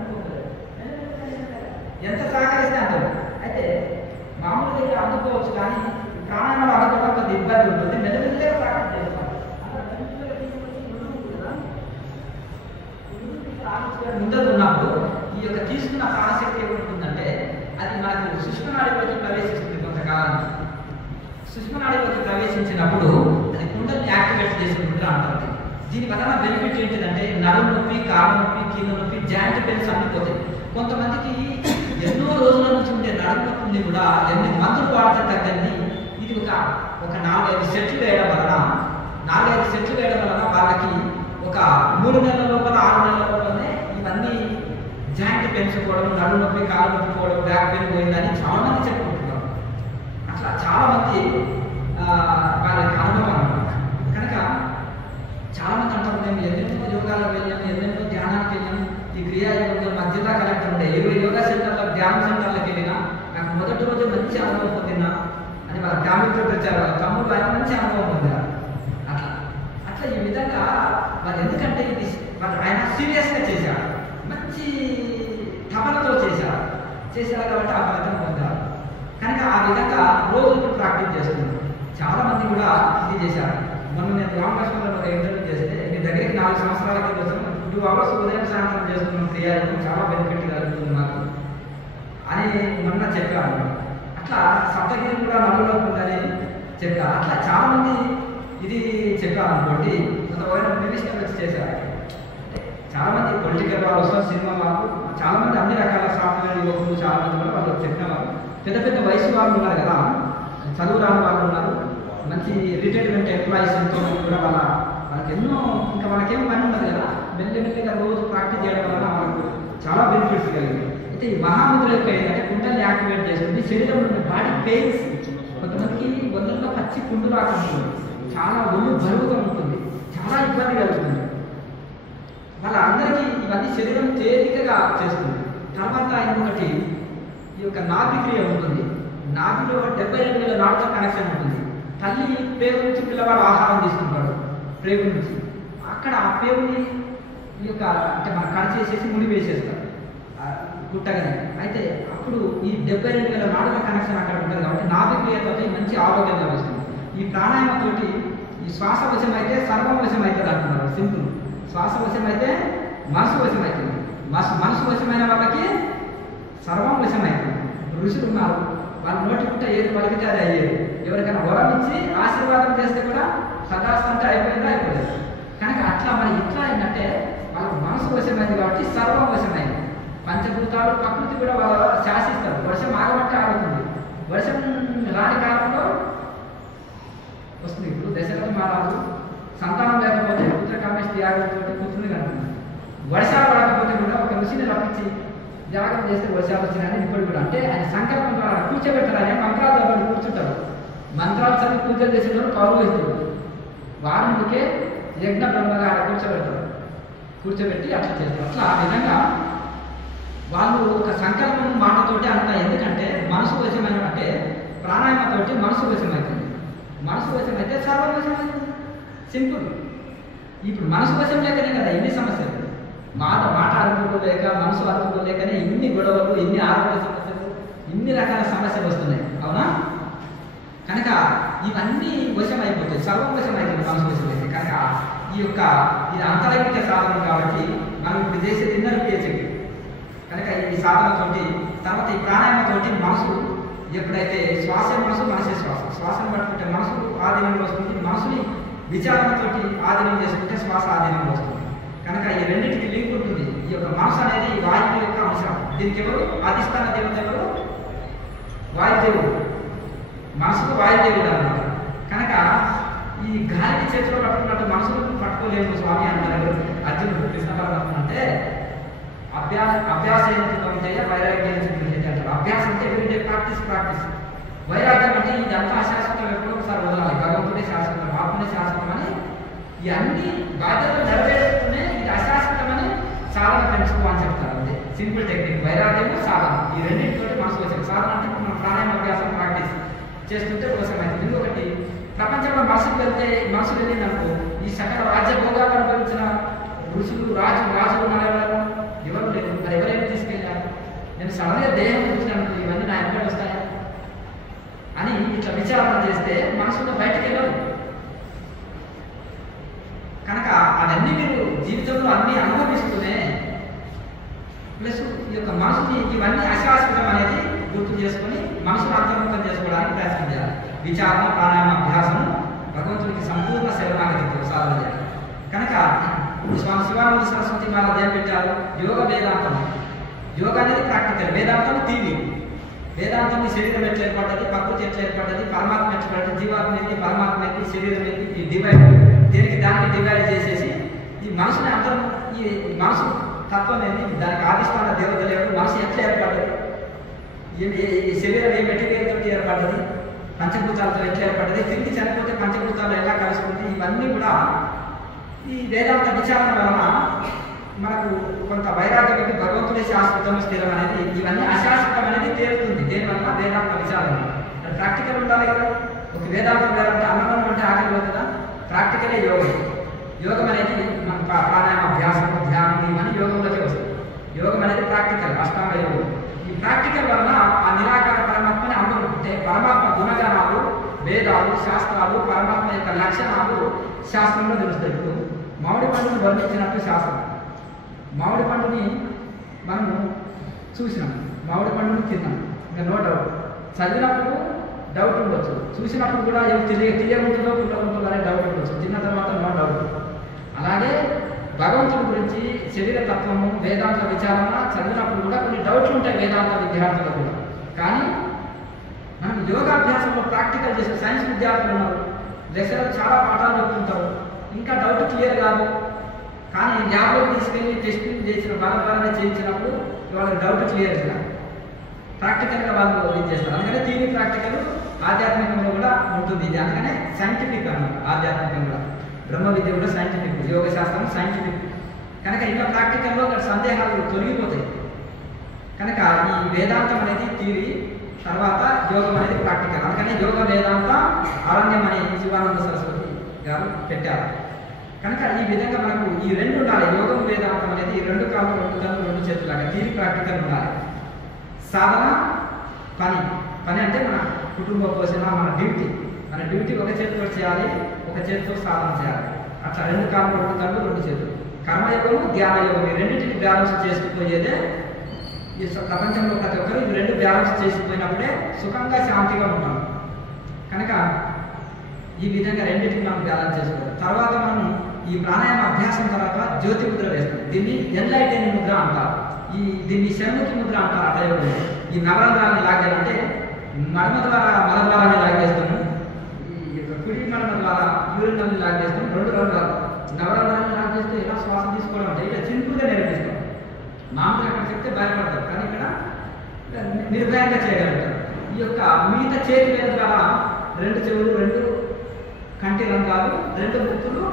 ఎంత సహకరిస్తే అంత. అయితే మామూలుగా ఇక్కడ అందుకోవచ్చు, కానీ ప్రాణాయామాలు అందుకోవడం కొంత ఇబ్బంది ఉంటుంది. మెల్లమెల్లగా ప్రాక్టీస్ చేస్తాం. ముందర ఉన్నప్పుడు ఈ యొక్క తీసుకున్న ప్రాణశక్తి ఏముంటుందంటే అది మనకు సుష్మనాడిలోకి ప్రవేశిస్తుంది. కొంతకాలం సుష్మనాడిలోకి ప్రవేశించినప్పుడు అది కుండల్ని యాక్టివేట్ చేసే ముద్ర అంటారు. దీని వలన బెనిఫిట్ ఏంటిదంటే నడుము నొప్పి, కాలు నొప్పి, కీళ్ళ నొప్పి, జాయింట్ పెయిన్స్ అన్ని పోతాయి. కొంతమందికి ఎన్నో రోజుల నుంచి ఉండే నడుము నొప్పిని కూడా 8 మందులు వాడితే తగ్గని ఇది ఒక 4-5 సెట్లు వేయడం వలన వాళ్ళకి ఒక 3 నెలల లోపల 6 నెలల లోపలనే ఇవన్నీ జాయింట్ పెయిన్స్ పోవడం, నడుము నొప్పి, కాలు నొప్పి పోవడం, బ్యాక్ పెయిన్ పోయిందని చాలా మంది చెప్పుకుంటున్నారు. అట్లా చాలా మంది వాళ్ళకి అనుభవం అన్నమాట. కనుక చాలా మంది అంటారు, మేము ఎన్నెన్నో యోగాలకు వెళ్ళాము, ఎన్నెన్నో ధ్యానానికి వెళ్ళాము, ఈ క్రియాయోగంలో మా జిల్లా కలెక్టర్ ఉండే 20 యోగా సెంటర్లో, ధ్యాన సెంటర్లకు వెళ్ళినా నాకు మొదటి రోజు మంచి అనుభవం పొందినా అని వాళ్ళ ఫ్యామిలీతో వచ్చారు. వాళ్ళ తమ్ముడు ఆయన మంచి అనుభవం పొందారు. అట్లా ఈ విధంగా వాళ్ళు, ఎందుకంటే ఇది ఆయన సీరియస్గా చేశారు, మంచి తపనతో చేశారు కాబట్టి ఆ ఫలితం పొందారు. కనుక ఆ విధంగా రోజు ప్రాక్టీస్ చేస్తున్నారు. చాలా మంది కూడా ఇది చేశారు. మొన్న నేను రామకృష్ణలో ఒక ఇంటర్వ్యూ చేస్తే మీ దగ్గరికి 4 సంవత్సరాల కింద వచ్చాము, 2 hours ఉదయం సాయంత్రం చేస్తున్నాం క్రియాయోగం, చాలా బెనిఫిట్ కలుగుతుంది మాకు అని మొన్న చెప్పాను. అట్లా సప్తగిరి కూడా మనలో ఉందని చెప్పారు. అట్లా చాలా మంది ఇది చెప్పారు అనుకోండి. కొంతమంది మినిస్టర్ వచ్చి చేశారు. చాలా మంది పొలిటికల్ వాళ్ళు వస్తారు, సినిమా వాళ్ళు, చాలా మంది అన్ని రకాల సాఫ్ట్వేర్ యువకులు చాలా మంది కూడా వాళ్ళు చెప్పిన వాళ్ళు, పెద్ద వయసు వాళ్ళు ఉన్నారు కదా, చదువు రాని వాళ్ళు ఉన్నారు, మంచి రిటైర్మెంట్ ఎంప్లాయీస్ ఎంతో మంది కూడా వాళ్ళకి ఎన్నో, ఇంకా మనకేం పని ఉండదు కదా, మెల్లమెల్లగా రోజు ప్రాక్టీస్ చేయడం వల్ల మనకు చాలా బెనిఫిట్స్ కలిగింది. అయితే ఈ మహాముద్ర యొక్క ఏంటంటే కుండల్ని యాక్టివేట్ చేస్తుంది. శరీరం నుండి బాడీ పెయిన్స్, కొంతమందికి ఒళ్ళల్లో పచ్చి కుండు రాకుండా చాలా ఒళ్ళు బరువుగా ఉంటుంది, చాలా ఇబ్బంది కలుగుతుంది. వాళ్ళందరికీ ఇవన్నీ శరీరం తేలికగా చేస్తుంది. తర్వాత ఇంకొకటి ఈ యొక్క నాభి క్రియ ఉంటుంది. నాభిలో 72,000 నాడుతో కనెక్షన్ ఉంటుంది. తల్లి పేరు నుంచి పిల్లవాడు ఆహారం తీసుకుంటాడు, ప్రేగు నుంచి. అక్కడ ఆ పేరుని ఈ యొక్క అంటే మనం కట్ చేసేసి ముడి వేసేస్తారు గుట్టగానే. అయితే అప్పుడు ఈ 72,000 నాడుల కనెక్షన్ అక్కడ ఉంటుంది కాబట్టి నాభి క్రియతో మంచి ఆరోగ్యం లభిస్తుంది. ఈ ప్రాణాయామతోటి ఈ శ్వాస వశం అయితే సర్వం వశం అవుతుంది అంటున్నారు. సింపుల్. శ్వాస వశం అయితే మనసు వశం అవుతుంది. మనసు వశమైన వాళ్ళకి సర్వం వశం అవుతుంది. ఋషులు ఉన్నారు, వాళ్ళ నోటి పుట్ట ఏది పలికితే అది అయ్యేది. ఎవరికైనా వరం ఇచ్చి ఆశీర్వాదం చేస్తే కూడా సదాస్తంటే అయిపోయిందా అయిపోలేదు. కనుక అట్లా మరి ఇట్లా ఏంటంటే వాళ్ళకు మనసు వశమైంది కాబట్టి సర్వం వశమైంది. పంచభూతాలు ప్రకృతి కూడా వాళ్ళ శాసిస్తారు. వర్షం ఆగబట్టి ఆగుతుంది. వర్షం రాని కాలంలో వస్తుంది. ఇప్పుడు దశరథ మహారాజు సంతానం లేకపోతే పుత్రకామేష్ త్యాగంతో కూర్చుని కనుకుంది. వర్షాలు పడకపోతే కూడా ఒక ఋషిని రప్పించి యాగం చేస్తే వర్షాలు వచ్చినాయని ఇప్పుడు కూడా అంటే ఆయన సంకల్పం ద్వారా కూర్చోబెట్టారని మంత్రాలు చదవండి కూర్చుంటారు. మంత్రాలు చదివి పూజలు చేసేటప్పుడు కౌరవిస్తారు. వారి ముందుకే యజ్ఞ బ్రహ్మగా కూర్చోబెడతారు. కూర్చోబెట్టి అట్లా చేస్తారు. అట్లా ఆ విధంగా వాళ్ళు ఒక సంకల్పం మాటతోటి అంత, ఎందుకంటే మనసు వశమైన అంటే ప్రాణాయామతోటి మనసు వశమవుతుంది. మనసు వశమైతే సర్వం వశమవుతుంది. సింపుల్. ఇప్పుడు మనసు వశం లేకనే కదా ఇన్ని సమస్యలు. మాట అదుపులో లేక, మనసు అదుపులో లేకనే ఇన్ని గొడవలు, ఇన్ని ఆరోగ్య సమస్యలు, ఇన్ని రకాల సమస్యలు వస్తున్నాయి. అవునా? కనుక ఇవన్నీ వశం అయిపోతాయి, సర్వం వశం అయిపోతుంది మనసు వశం అయితే. కనుక ఇది అంతరంగిక సాధనం కాబట్టి మనం ఇప్పుడు చేసేది ఇన్నర్ పిహెచ్డి. కనుక ఈ సాధనతోటి తర్వాత ఈ ప్రాణాయామతోటి మనసు ఎప్పుడైతే మనసు మనసే శ్వాసను పట్టుకుంటే మనసు ఆధీనంలో వస్తుంది. మనసుని విచారణతోటి ఆధీనం చేసుకుంటే శ్వాస ఆధీనంలో వస్తుంది. కనుక ఈ రెండింటికి లింక్ ఉంటుంది. ఈ యొక్క మనసు అనేది ఈ వాయువు యొక్క అంశం. దీనికి ఎవరు అధిష్టాన దేవత? ఎవరు? వాయుదేవుడు. మనసుకు వాయుదేవుడు అన్నమాట. కనుక ఈ గాలిని చేతిలో పట్టుకున్నట్టు మనసును పట్టుకోలేము స్వామి అంటారు అర్జునుడు కృష్ణ పరమాత్మ. అంటే అభ్యాసం చేయ వైరాగ్యం అంటారు. అభ్యాసం అంటే ఎవ్రీడే ప్రాక్టీస్. వైరాగ్యం అంటే ఇదంతా అశాశ్వతం, ఎప్పుడో ఒకసారి వదలాలి. భగవంతుడే శాశ్వతం, ఆత్మనే శాశ్వతం అని ఈ అన్ని బాధ్యతలు నెరవేరుతూనే ఇది అశాశ్వతమని సింపుల్ టెక్నిక్, వైరాగ్యము సాధన. ఈ రెండింటితో మనసు వచ్చేది. సాధన అంటే మనం ప్రాణాయామ అభ్యాసం ప్రాక్టీస్ చేస్తుంటే కోసమైంది. ఇంకొకటి, ప్రపంచంలో మనసు వెళ్ళినప్పుడు ఈ సకల రాజ్య భోగాలు అనుభవించిన ఋషులు రాజులు ఉన్నారెవరు? ఎవరు లేదు. మరి ఎవరైనా తీసుకెళ్ళారు? నేను సడన్గా దేహం చూసినప్పుడు ఇవన్నీ నా ఎక్కడ వస్తాయా అని ఇట్లా విచారణ చేస్తే మనసులో బయటకు వెళ్ళదు. కనుక అవన్నీ మీరు జీవితంలో అన్నీ అనుభవిస్తూనే ప్లస్ ఈ యొక్క మనసుని ఇవన్నీ అశాశ్వతం అనేది గుర్తు చేసుకొని మనసును అంతర్ముఖం చేసుకోవడానికి ప్రయత్నం చేయాలి. విచారణ, ప్రాణాయామ అభ్యాసము భగవంతుడికి సంపూర్ణ శరణాగతితో సాధన చేయాలి. కనుక స్వామి శివానంద సరస్వతి మహారాజ్ ఏం పెట్టారు? యోగ వేదాంతం. యోగ అనేది ప్రాక్టికల్, వేదాంతం థియరీ. వేదాంతం ఈ శరీరం ఎట్లా ఏర్పడ్డది, ప్రకృతి ఎట్లా ఏర్పడ్డది, పరమాత్మ ఎట్లా పడ్డది, జీవాత్మ ఏంటి, పరమాత్మ ఏంటి, శరీరం ఏంటి, ఈ డివైడ్ దేనికి దానికి డివైడ్ చేసేసి ఈ మనసుని అందరం ఈ మనసు తత్వం ఏంటి, దానికి ఆదిష్టాన దేవతలు ఎవరు, మనసు ఎట్లా ఏర్పడ్డది, ఈ శరీరం ఏ మెటీరియల్ తోటి ఏర్పడ్డది, పంచభూతాలతో ఎట్లా ఏర్పడ్డది, తిరిగి చనిపోతే పంచభూతాలు ఎలా కలుసుకుంటాయి, ఇవన్నీ కూడా ఈ వేదాంత విచారణ వలన మనకు కొంత వైరాగ్యం, భగవంతుడే శాశ్వతం స్థిరం అనేది, ఇవన్నీ అశాశ్వతం అనేది తేలుతుంది. దేనివల్ల? వేదాంత విచారణ. ప్రాక్టికల్ ఉండాలి కదా. ఒక వేదాంతం వేరంటే అన్నం అంటే ఆకలి అవుతుందా? ప్రాక్టికలే యోగం. యోగం అనేది మన ప్రాణాయామ అభ్యాసం, ధ్యానం, ఇవన్నీ యోగంలోకి వస్తుంది. యోగం అనేది ప్రాక్టికల్, అష్టాంగ యోగం. ఈ ప్రాక్టికల్ వలన ఆ నిరాకార పరమాత్మని అందరూ అంటే పరమాత్మ గుణగణాలు, వేదాలు, శాస్త్రాలు, పరమాత్మ యొక్క లక్షణాలు శాస్త్రంలో తెలుస్తాయి. ఇప్పుడు మామిడి పండుని వర్ణించినట్టు శాస్త్రం. మామిడి పండుని మనము చూసినాం, మామిడి పండుని తిన్నాం, ఇంకా నో డౌట్. చదివినప్పుడు డౌట్ ఉండొచ్చు, చూసినప్పుడు కూడా ఏం తెలియకుంటుందో పుట్టకుంటుందో అనే డౌట్ ఉండొచ్చు, తిన్న తర్వాత నో డౌట్. అలాగే భగవంతుడి గురించి శరీర తత్వము, వేదాంత విచారణ చదివినప్పుడు కూడా కొన్ని డౌట్లు ఉంటాయి వేదాంత విద్యార్థులకు కూడా. కానీ మనం యోగాభ్యాసంలో ప్రాక్టికల్ చేసే సైన్స్ విద్యార్థులు ఉన్నారు, లెక్చరర్ చాలా పాఠాలు చెప్తుంటారు, ఇంకా డౌట్ క్లియర్ కాదు. కానీ ల్యాబ్లో తీసుకెళ్ళి టెస్టింగ్ చేసిన బలబలంగా చేయించినప్పుడు వాళ్ళకి డౌట్ క్లియర్ కదా, ప్రాక్టికల్గా వాళ్ళు ఇది చేస్తారు. అందుకనే థియరీ ప్రాక్టికల్ ఆధ్యాత్మికంలో కూడా ఉంటుంది. ఇది అందుకనే సైంటిఫిక్ అన్నమాట. ఆధ్యాత్మికం కూడా బ్రహ్మ విద్య కూడా సైంటిఫిక్, యోగ శాస్త్రం సైంటిఫిక్. కనుక ఇలా ప్రాక్టికల్లో అక్కడ సందేహాలు తొలగిపోతాయి. కనుక ఈ వేదాంతం అనేది థియరీ, తర్వాత యోగం అనేది ప్రాక్టికల్. అందుకనే యోగ వేదాంత అరణ్యం అని శివానంద సరస్వతి గారు పెట్టారు. కనుక ఈ విధంగా మనకు ఈ రెండు ఉండాలి. యోగం, వేదాంతం అనేది ఈ రెండు కాళ్ళు, రెండు కళ్ళు, రెండు చేతులాగా థియరీ ప్రాక్టికల్ ఉండాలి. సాధన, పని అంటే మన కుటుంబ పోషణ, మన డ్యూటీ ఒక చేతితో చేయాలి, ఒక చేతితో సాధన చేయాలి. అట్లా రెండు కాళ్ళు, రెండు కళ్ళు, రెండు చేతులు. కర్మయోగము, ధ్యాన యోగం, ఈ రెండింటిని బ్యాలెన్స్ చేసుకుపోయేదే ఈ ప్రపంచంలో ప్రతి ఒక్కరు ఈ రెండు బ్యాలెన్స్ చేసిపోయినప్పుడే సుఖంగా, శాంతిగా ఉంటాం. కనుక ఈ విధంగా రెండింటిని మనం బ్యాలెన్స్ చేసుకోవాలి. తర్వాత మనం ఈ ప్రాణాయామ అభ్యాసం తర్వాత జ్యోతి ముద్ర వేస్తాం. దీన్ని ఎన్లైటెన్ ముద్ర అంటారు, దీన్ని షణ్ముఖి ముద్ర అంటారు. అదే ఈ నవరంధ్రాన్ని లాగాలంటే మడమ ద్వారా మలద్వారాన్ని లాగేస్తాము, ఈ యొక్క కుడి మడమ ద్వారా యూరినల్ని లాగేస్తాము. రెండు రంధ్రాలు నవరంధ్రాన్ని లాగేస్తే ఎలా శ్వాస తీసుకోవడం అంటే ఇట్లా సింపుల్గా నేర్పిస్తాం. మామూలుగా అక్కడ చెప్తే భయపడతారు, కానీ ఇక్కడ నిర్భయంగా చేయగలుగుతారు. ఈ యొక్క మిగతా చేతి వేల ద్వారా రెండు చెవులు, రెండు కంటి రంధ్రాలు, రెండు ముక్కులు,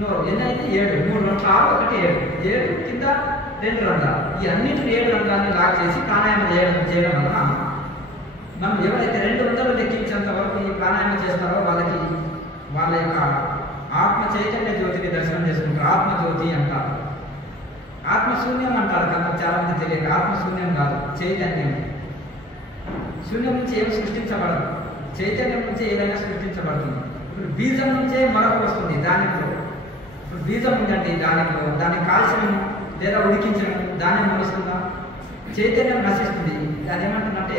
నోరు, ఎన్నైతే 7, 3 రంధ్రాలు, 6, 1, 7 కింద 2 రంధ్రాలు. ఈ అన్నింటిని 7 రంధ్రాలని లాక్ చేసి ప్రాణాయామం చేయడం వలన మనం ఎవరైతే 200 లెక్కించేంత వరకు ఈ ప్రాణాయామం చేస్తారో వాళ్ళకి వాళ్ళ యొక్క ఆత్మ చైతన్య జ్యోతిని దర్శనం చేసుకుంటారు. ఆత్మజ్యోతి అంటారు, ఆత్మశూన్యం అంటారు. కనుక చాలా మంది తెలియదు, ఆత్మశూన్యం కాదు, చైతన్యం. శూన్యం నుంచి ఏమి సృష్టించబడదు, చైతన్యం నుంచి ఏదైనా సృష్టించబడుతుంది. ఇప్పుడు బీజం నుంచే మొలక వస్తుంది ధాన్యంలో. ఇప్పుడు బీజం ఉందండి ధాన్యంలో, దాన్ని కాల్చడం లేదా ఉడికించడం ధాన్యం మొలుస్తుందా? చైతన్యం నశిస్తుంది. అది ఏమంటుందంటే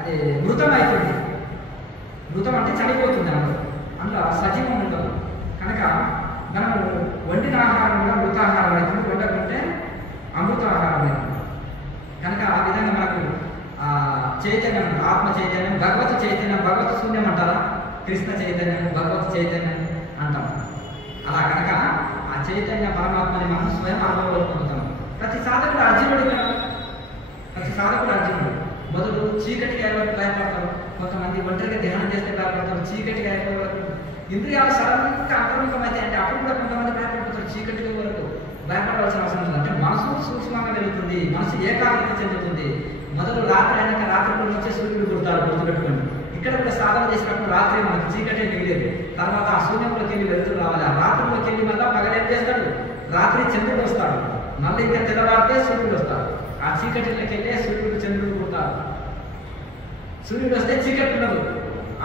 అది మృతం అవుతుంది. మృతం అంటే చనిపోతుంది, అందులో సజీవం ఉండదు. కనుక మనము వండిన ఆహారం కూడా మృతాహారం అవుతుంది, వండకుంటే అమృత ఆహారం అవుతుంది. కనుక ఆ విధంగా మనకు చైతన్యం, ఆత్మ చైతన్యం, భగవత్ చైతన్యం, భగవత్ శూన్యం అంటారా? కృష్ణ చైతన్యం, భగవత్ చైతన్యం అంటాం. అలా కనుక ఆ చైతన్య పరమాత్మని మనం స్వయం అనుభవంలో పొందుతాం. ప్రతి సాధకుడు అర్జునుడు. మొదలు చీకటికి ఎవరికి భయపడతారు, కొంతమంది ఒంటరిగా ధ్యానం చేస్తే భయపడతారు, చీకటికి అయిపోయే వరకు ఇంద్రియాలు సడన్గా అంతర్ముఖం అయితే అంటే అప్పుడు కూడా కొంతమంది భయపడిపోతారు. చీకటికి వరకు భయపడవలసిన అవసరం లేదు. అంటే చెందుతుంది, మనసు ఏకాగ్రత చెందుతుంది. మొదలు రాత్రి అయినాక రాత్రిలో నుంచే సూర్యుడు పుడతాడు, గుర్తుపెట్టుకోండి. ఇక్కడ కూడా సాధన చేసినప్పుడు రాత్రి మనకు చీకటే మిగిలేదు, తర్వాత ఆ శూన్యంలోకి వెళ్ళి వెళ్తూ రావాలి. ఆ రాత్రిలోకి వెళ్ళి మళ్ళీ పగలేం చేస్తాడు, రాత్రి చంద్రుడు వస్తాడు, మళ్ళీ ఇంకా తెల్లవారితే సూర్యుడు వస్తాడు. ఆ చీకటిలోకి వెళ్ళే సూర్యుడు చంద్రుడు పుడతాడు. సూర్యుడు వస్తే చీకటి ఉండదు,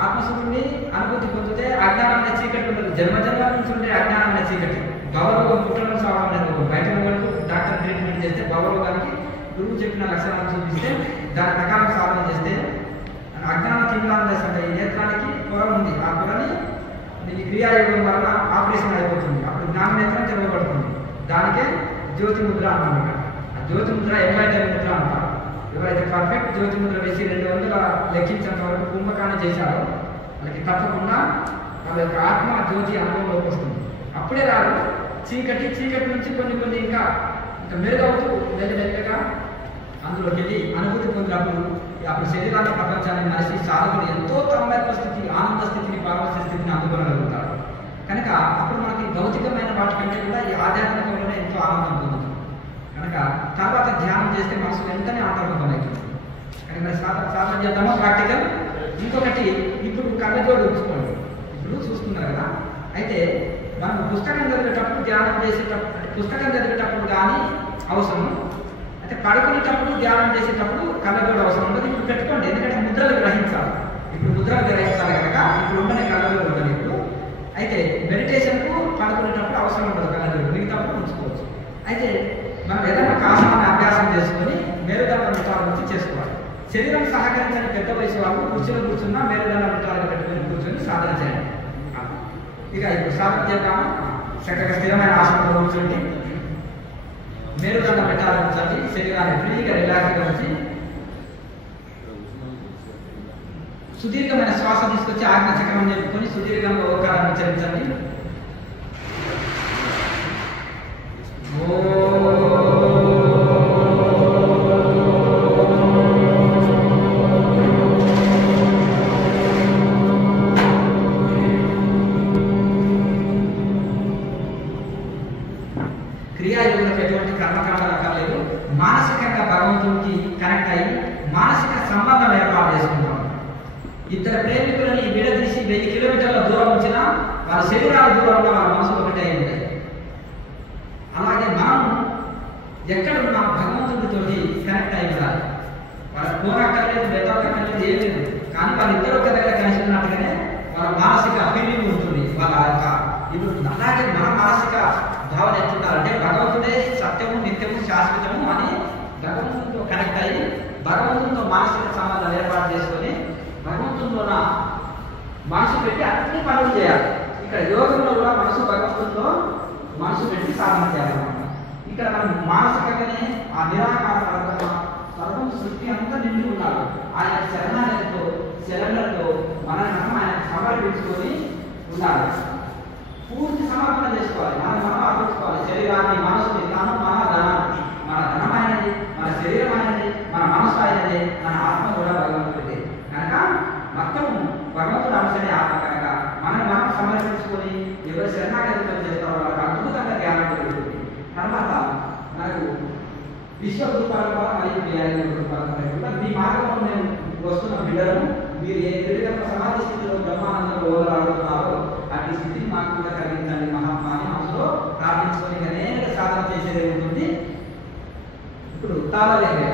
ఆత్మసూర్యుడిని అనుభూతి పొందితే అజ్ఞానం అనే చీకటి ఉండదు. జన్మజన్మ నుంచి ఉండే అజ్ఞానం అనే చీకటి. భవరోగం పుట్టడం సావడం అనే రోగం. బయట రోగానికి డాక్టర్ ట్రీట్మెంట్ చేస్తే భవరోగానికి గురువు చెప్పిన లక్షణాలు చూపిస్తే దాని ప్రకారం సాధన చేస్తే అజ్ఞాన తిమ్మిరాలు చేస్తుంటే ఈ నేత్రానికి పొర ఉంది, ఆ పొరని ఈ క్రియాయోగం వల్ల ఆపరేషన్ అయిపోతుంది. అప్పుడు జ్ఞాన నేత్రం తెరవబడుతుంది. దానికే జ్యోతి ముద్ర అన్నమాట. ఆ జ్యోతి ముద్ర ఎంఐటల్ ముద్ర అంటారు. ఎవరైతే పర్ఫెక్ట్ జ్యోతి ముద్ర వేసి 200 లెక్కించేంత వరకు కుంభకాన్ని చేశారో వాళ్ళకి తప్పకుండా వాళ్ళ యొక్క ఆత్మ జ్యోతి అనుభవంలోకి వస్తుంది. అప్పుడే రాదు చీకటి నుంచి కొన్ని ఇంకా మెరుగవుతూ మెల్లగా అందులోకి వెళ్ళి అనుభూతి పొందినప్పుడు అప్పుడు శరీరాన్ని ప్రపంచాన్ని మనిషి సాధకుడు ఎంతో తన్మయత్వ స్థితి, ఆనంద స్థితిని, పారవశ్య స్థితిని అందుకోగలుగుతాడు. కనుక అప్పుడు మనకి భౌతికమైన వాటి కంటే కూడా ఈ ఆధ్యాత్మికంలోనే ఎంతో ఆనందం పొందుతుంది. కనుక తర్వాత ధ్యానం చేస్తే మనసు వెంటనే అంతర్ముఖమవుతుంది. కనుక మరి సాధన చేద్దామా ప్రాక్టికల్. ఇంకొకటి, ఇప్పుడు కళ్ళజోడు ఉంచుకోండి. ఇప్పుడు చూస్తున్నారు కదా, అయితే మనం పుస్తకం చదివేటప్పుడు ధ్యానం చేసేటప్పుడు, పుస్తకం చదివేటప్పుడు కానీ అవసరం, అయితే పడుకునేటప్పుడు ధ్యానం చేసేటప్పుడు కళ్ళజోడు అవసరం ఉండదు. ఇప్పుడు పెట్టుకోండి, ఎందుకంటే ముద్రలు గ్రహించాలి. ఇప్పుడు ముద్రలు గ్రహించాలి కనుక ఇప్పుడు ఉండని కళ్ళజోడు ఉండదు. ఇప్పుడు అయితే మెడిటేషన్కు పడుకునేటప్పుడు అవసరం ఉండదు కళ్ళజోడు, మిగతాప్పుడు ఉంచుకోవచ్చు. అయితే మనం ఏదైనా కాసాన్ని అభ్యాసం చేసుకొని మేరుదండ మిటాల నుంచి చేసుకోవాలి. శరీరం సహకరించని పెద్ద వయసు వాళ్ళు కుర్చీలో కూర్చున్నా మేరుదండ మిటాలు పెట్టుకొని కూర్చొని సాధన చేయండి. ఇక ఇప్పుడు సాధన చేద్దాము. చక్కగా స్థిరమైన ఆసనంలో కూర్చోండి, మేరుదండ మిటాలు ఉంచండి, శరీరాన్ని ఫ్రీగా రిలాక్స్గా ఉంచి సుదీర్ఘమైన శ్వాస తీసుకొచ్చి ఆజ్ఞ చక్రం నేర్చుకొని సుదీర్ఘంగా ఓంకారాన్ని ఉచ్చరించండి. క్రియాయోగులకు ఎటువంటి కర్మకాండాలు అక్కర్లేదు. మానసికంగా భగవంతుడికి కనెక్ట్ అయ్యి మానసిక సంబంధం ఏర్పాటు చేసుకుంటాం. ఇద్దరు ప్రేమికులని విడదీసి 1000 కిలోమీటర్ల దూరం వచ్చినా వాళ్ళ శరీరాల దూరంలో వాళ్ళ మనసులు ఒకటే ఉంటాయి. అలాగే మనం ఎక్కడున్నా భగవంతుడితోటి కనెక్ట్ అయి ఉండాలి. వాళ్ళ ఫోన్ అక్కర్లేదు, నెట్వర్క్ అక్కర్లేదు, ఏం లేదు. కానీ వాళ్ళిద్దరు ఒక దగ్గర కలిసి ఉన్నట్టుగానే వాళ్ళ మానసిక ఫీలింగ్ ఉంటుంది. వాళ్ళ యొక్క ఇప్పుడు అలాగే మన మానసిక భావన ఎట్లుండాలంటే భగవంతుడే సత్యము, నిత్యము, శాశ్వతము అని భగవంతుడితో కనెక్ట్ అయ్యి భగవంతుడితో మానసిక సంబంధాలు ఏర్పాటు చేసుకొని భగవంతుడిలో మనసు పెట్టి అన్ని పనులు చేయాలి. ఇక్కడ యోగంలో కూడా భగవంతుడితో మనసు పెట్టి సాధన చేయాలన్నమాట. ఇక్కడ మనం మానసికంగానే ఆ నిరాకార సర్వం సృష్టి అంతా నిండి ఉన్నారు. ఆయన శరణలతో మనం ఆయన సమర్పించుకొని ఉండాలి. పూర్తి సమర్పణ చేసుకోవాలి. మనం అర్పించుకోవాలి. శరీరాన్ని, మనసుని, తాను మన ధనాన్ని, మన ధనం అయినది, మన శరీరం అయినది, మన మనసు అయినది, మన ఆత్మ కూడా భగవంతుడిదే. కనుక మొత్తం భగవంతుడు అంశమే ఆత్మ. కనుక మనం సమర్పించుకొని ఎవరు శరణాగతితో చేస్తారో వాళ్ళకి అద్భుతంగా జ్ఞానం కలుగుతుంది. తర్వాత మనకు విశ్వ రూపాల ద్వారా మరియు వ్యాయామ రూపాల కూడా మీ మార్గంలో మేము వస్తున్న బిడ్డలను మీరు ఏ విధంగా సమాధి స్థితిలో బ్రహ్మానందంలో ఓదలాడుతున్నారో అట్టి స్థితిని మాకు కూడా కలిగించండి మహాత్మా అని మనసులో ప్రార్థించుకొని అనేక సాధన చేసేది ఉంటుంది. ఇప్పుడు తాళలేదే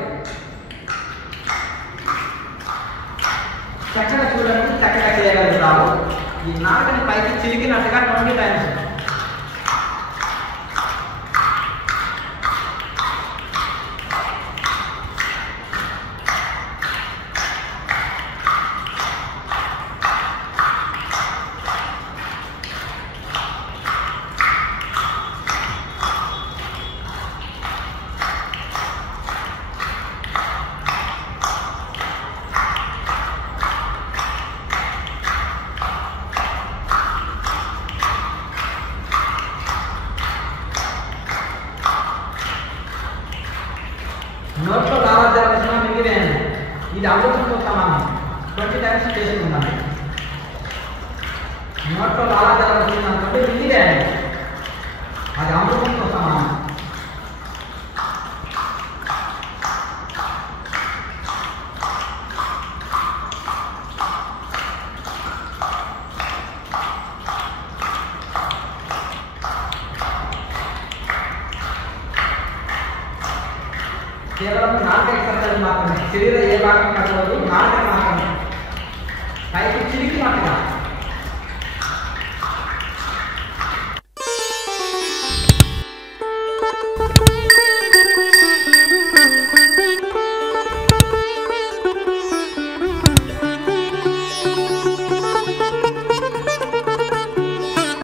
చక్కగా చూడండి, చక్కగా చేయగలుగుతారు. ఈ నాలుకని పైకి చిరికినట్టుగా 20 టైమ్స్. నోట్లో లావాదేవీలు మిగిలివేయండి. ఇది అమృతంతో సమానం. 20 టైమ్స్ చేసుకుంటాను. నోట్లో లావాదేవీలు అనుకుంటే మిగిలివేయండి, అది అమృతంతో సమానం. కేవలం నాలుక ఎక్సర్సైజ్ మాత్రమే. శరీర ఏ భాగం కదలదు, నాలుక మాత్రమే. పైకి చిరికినట్టుగా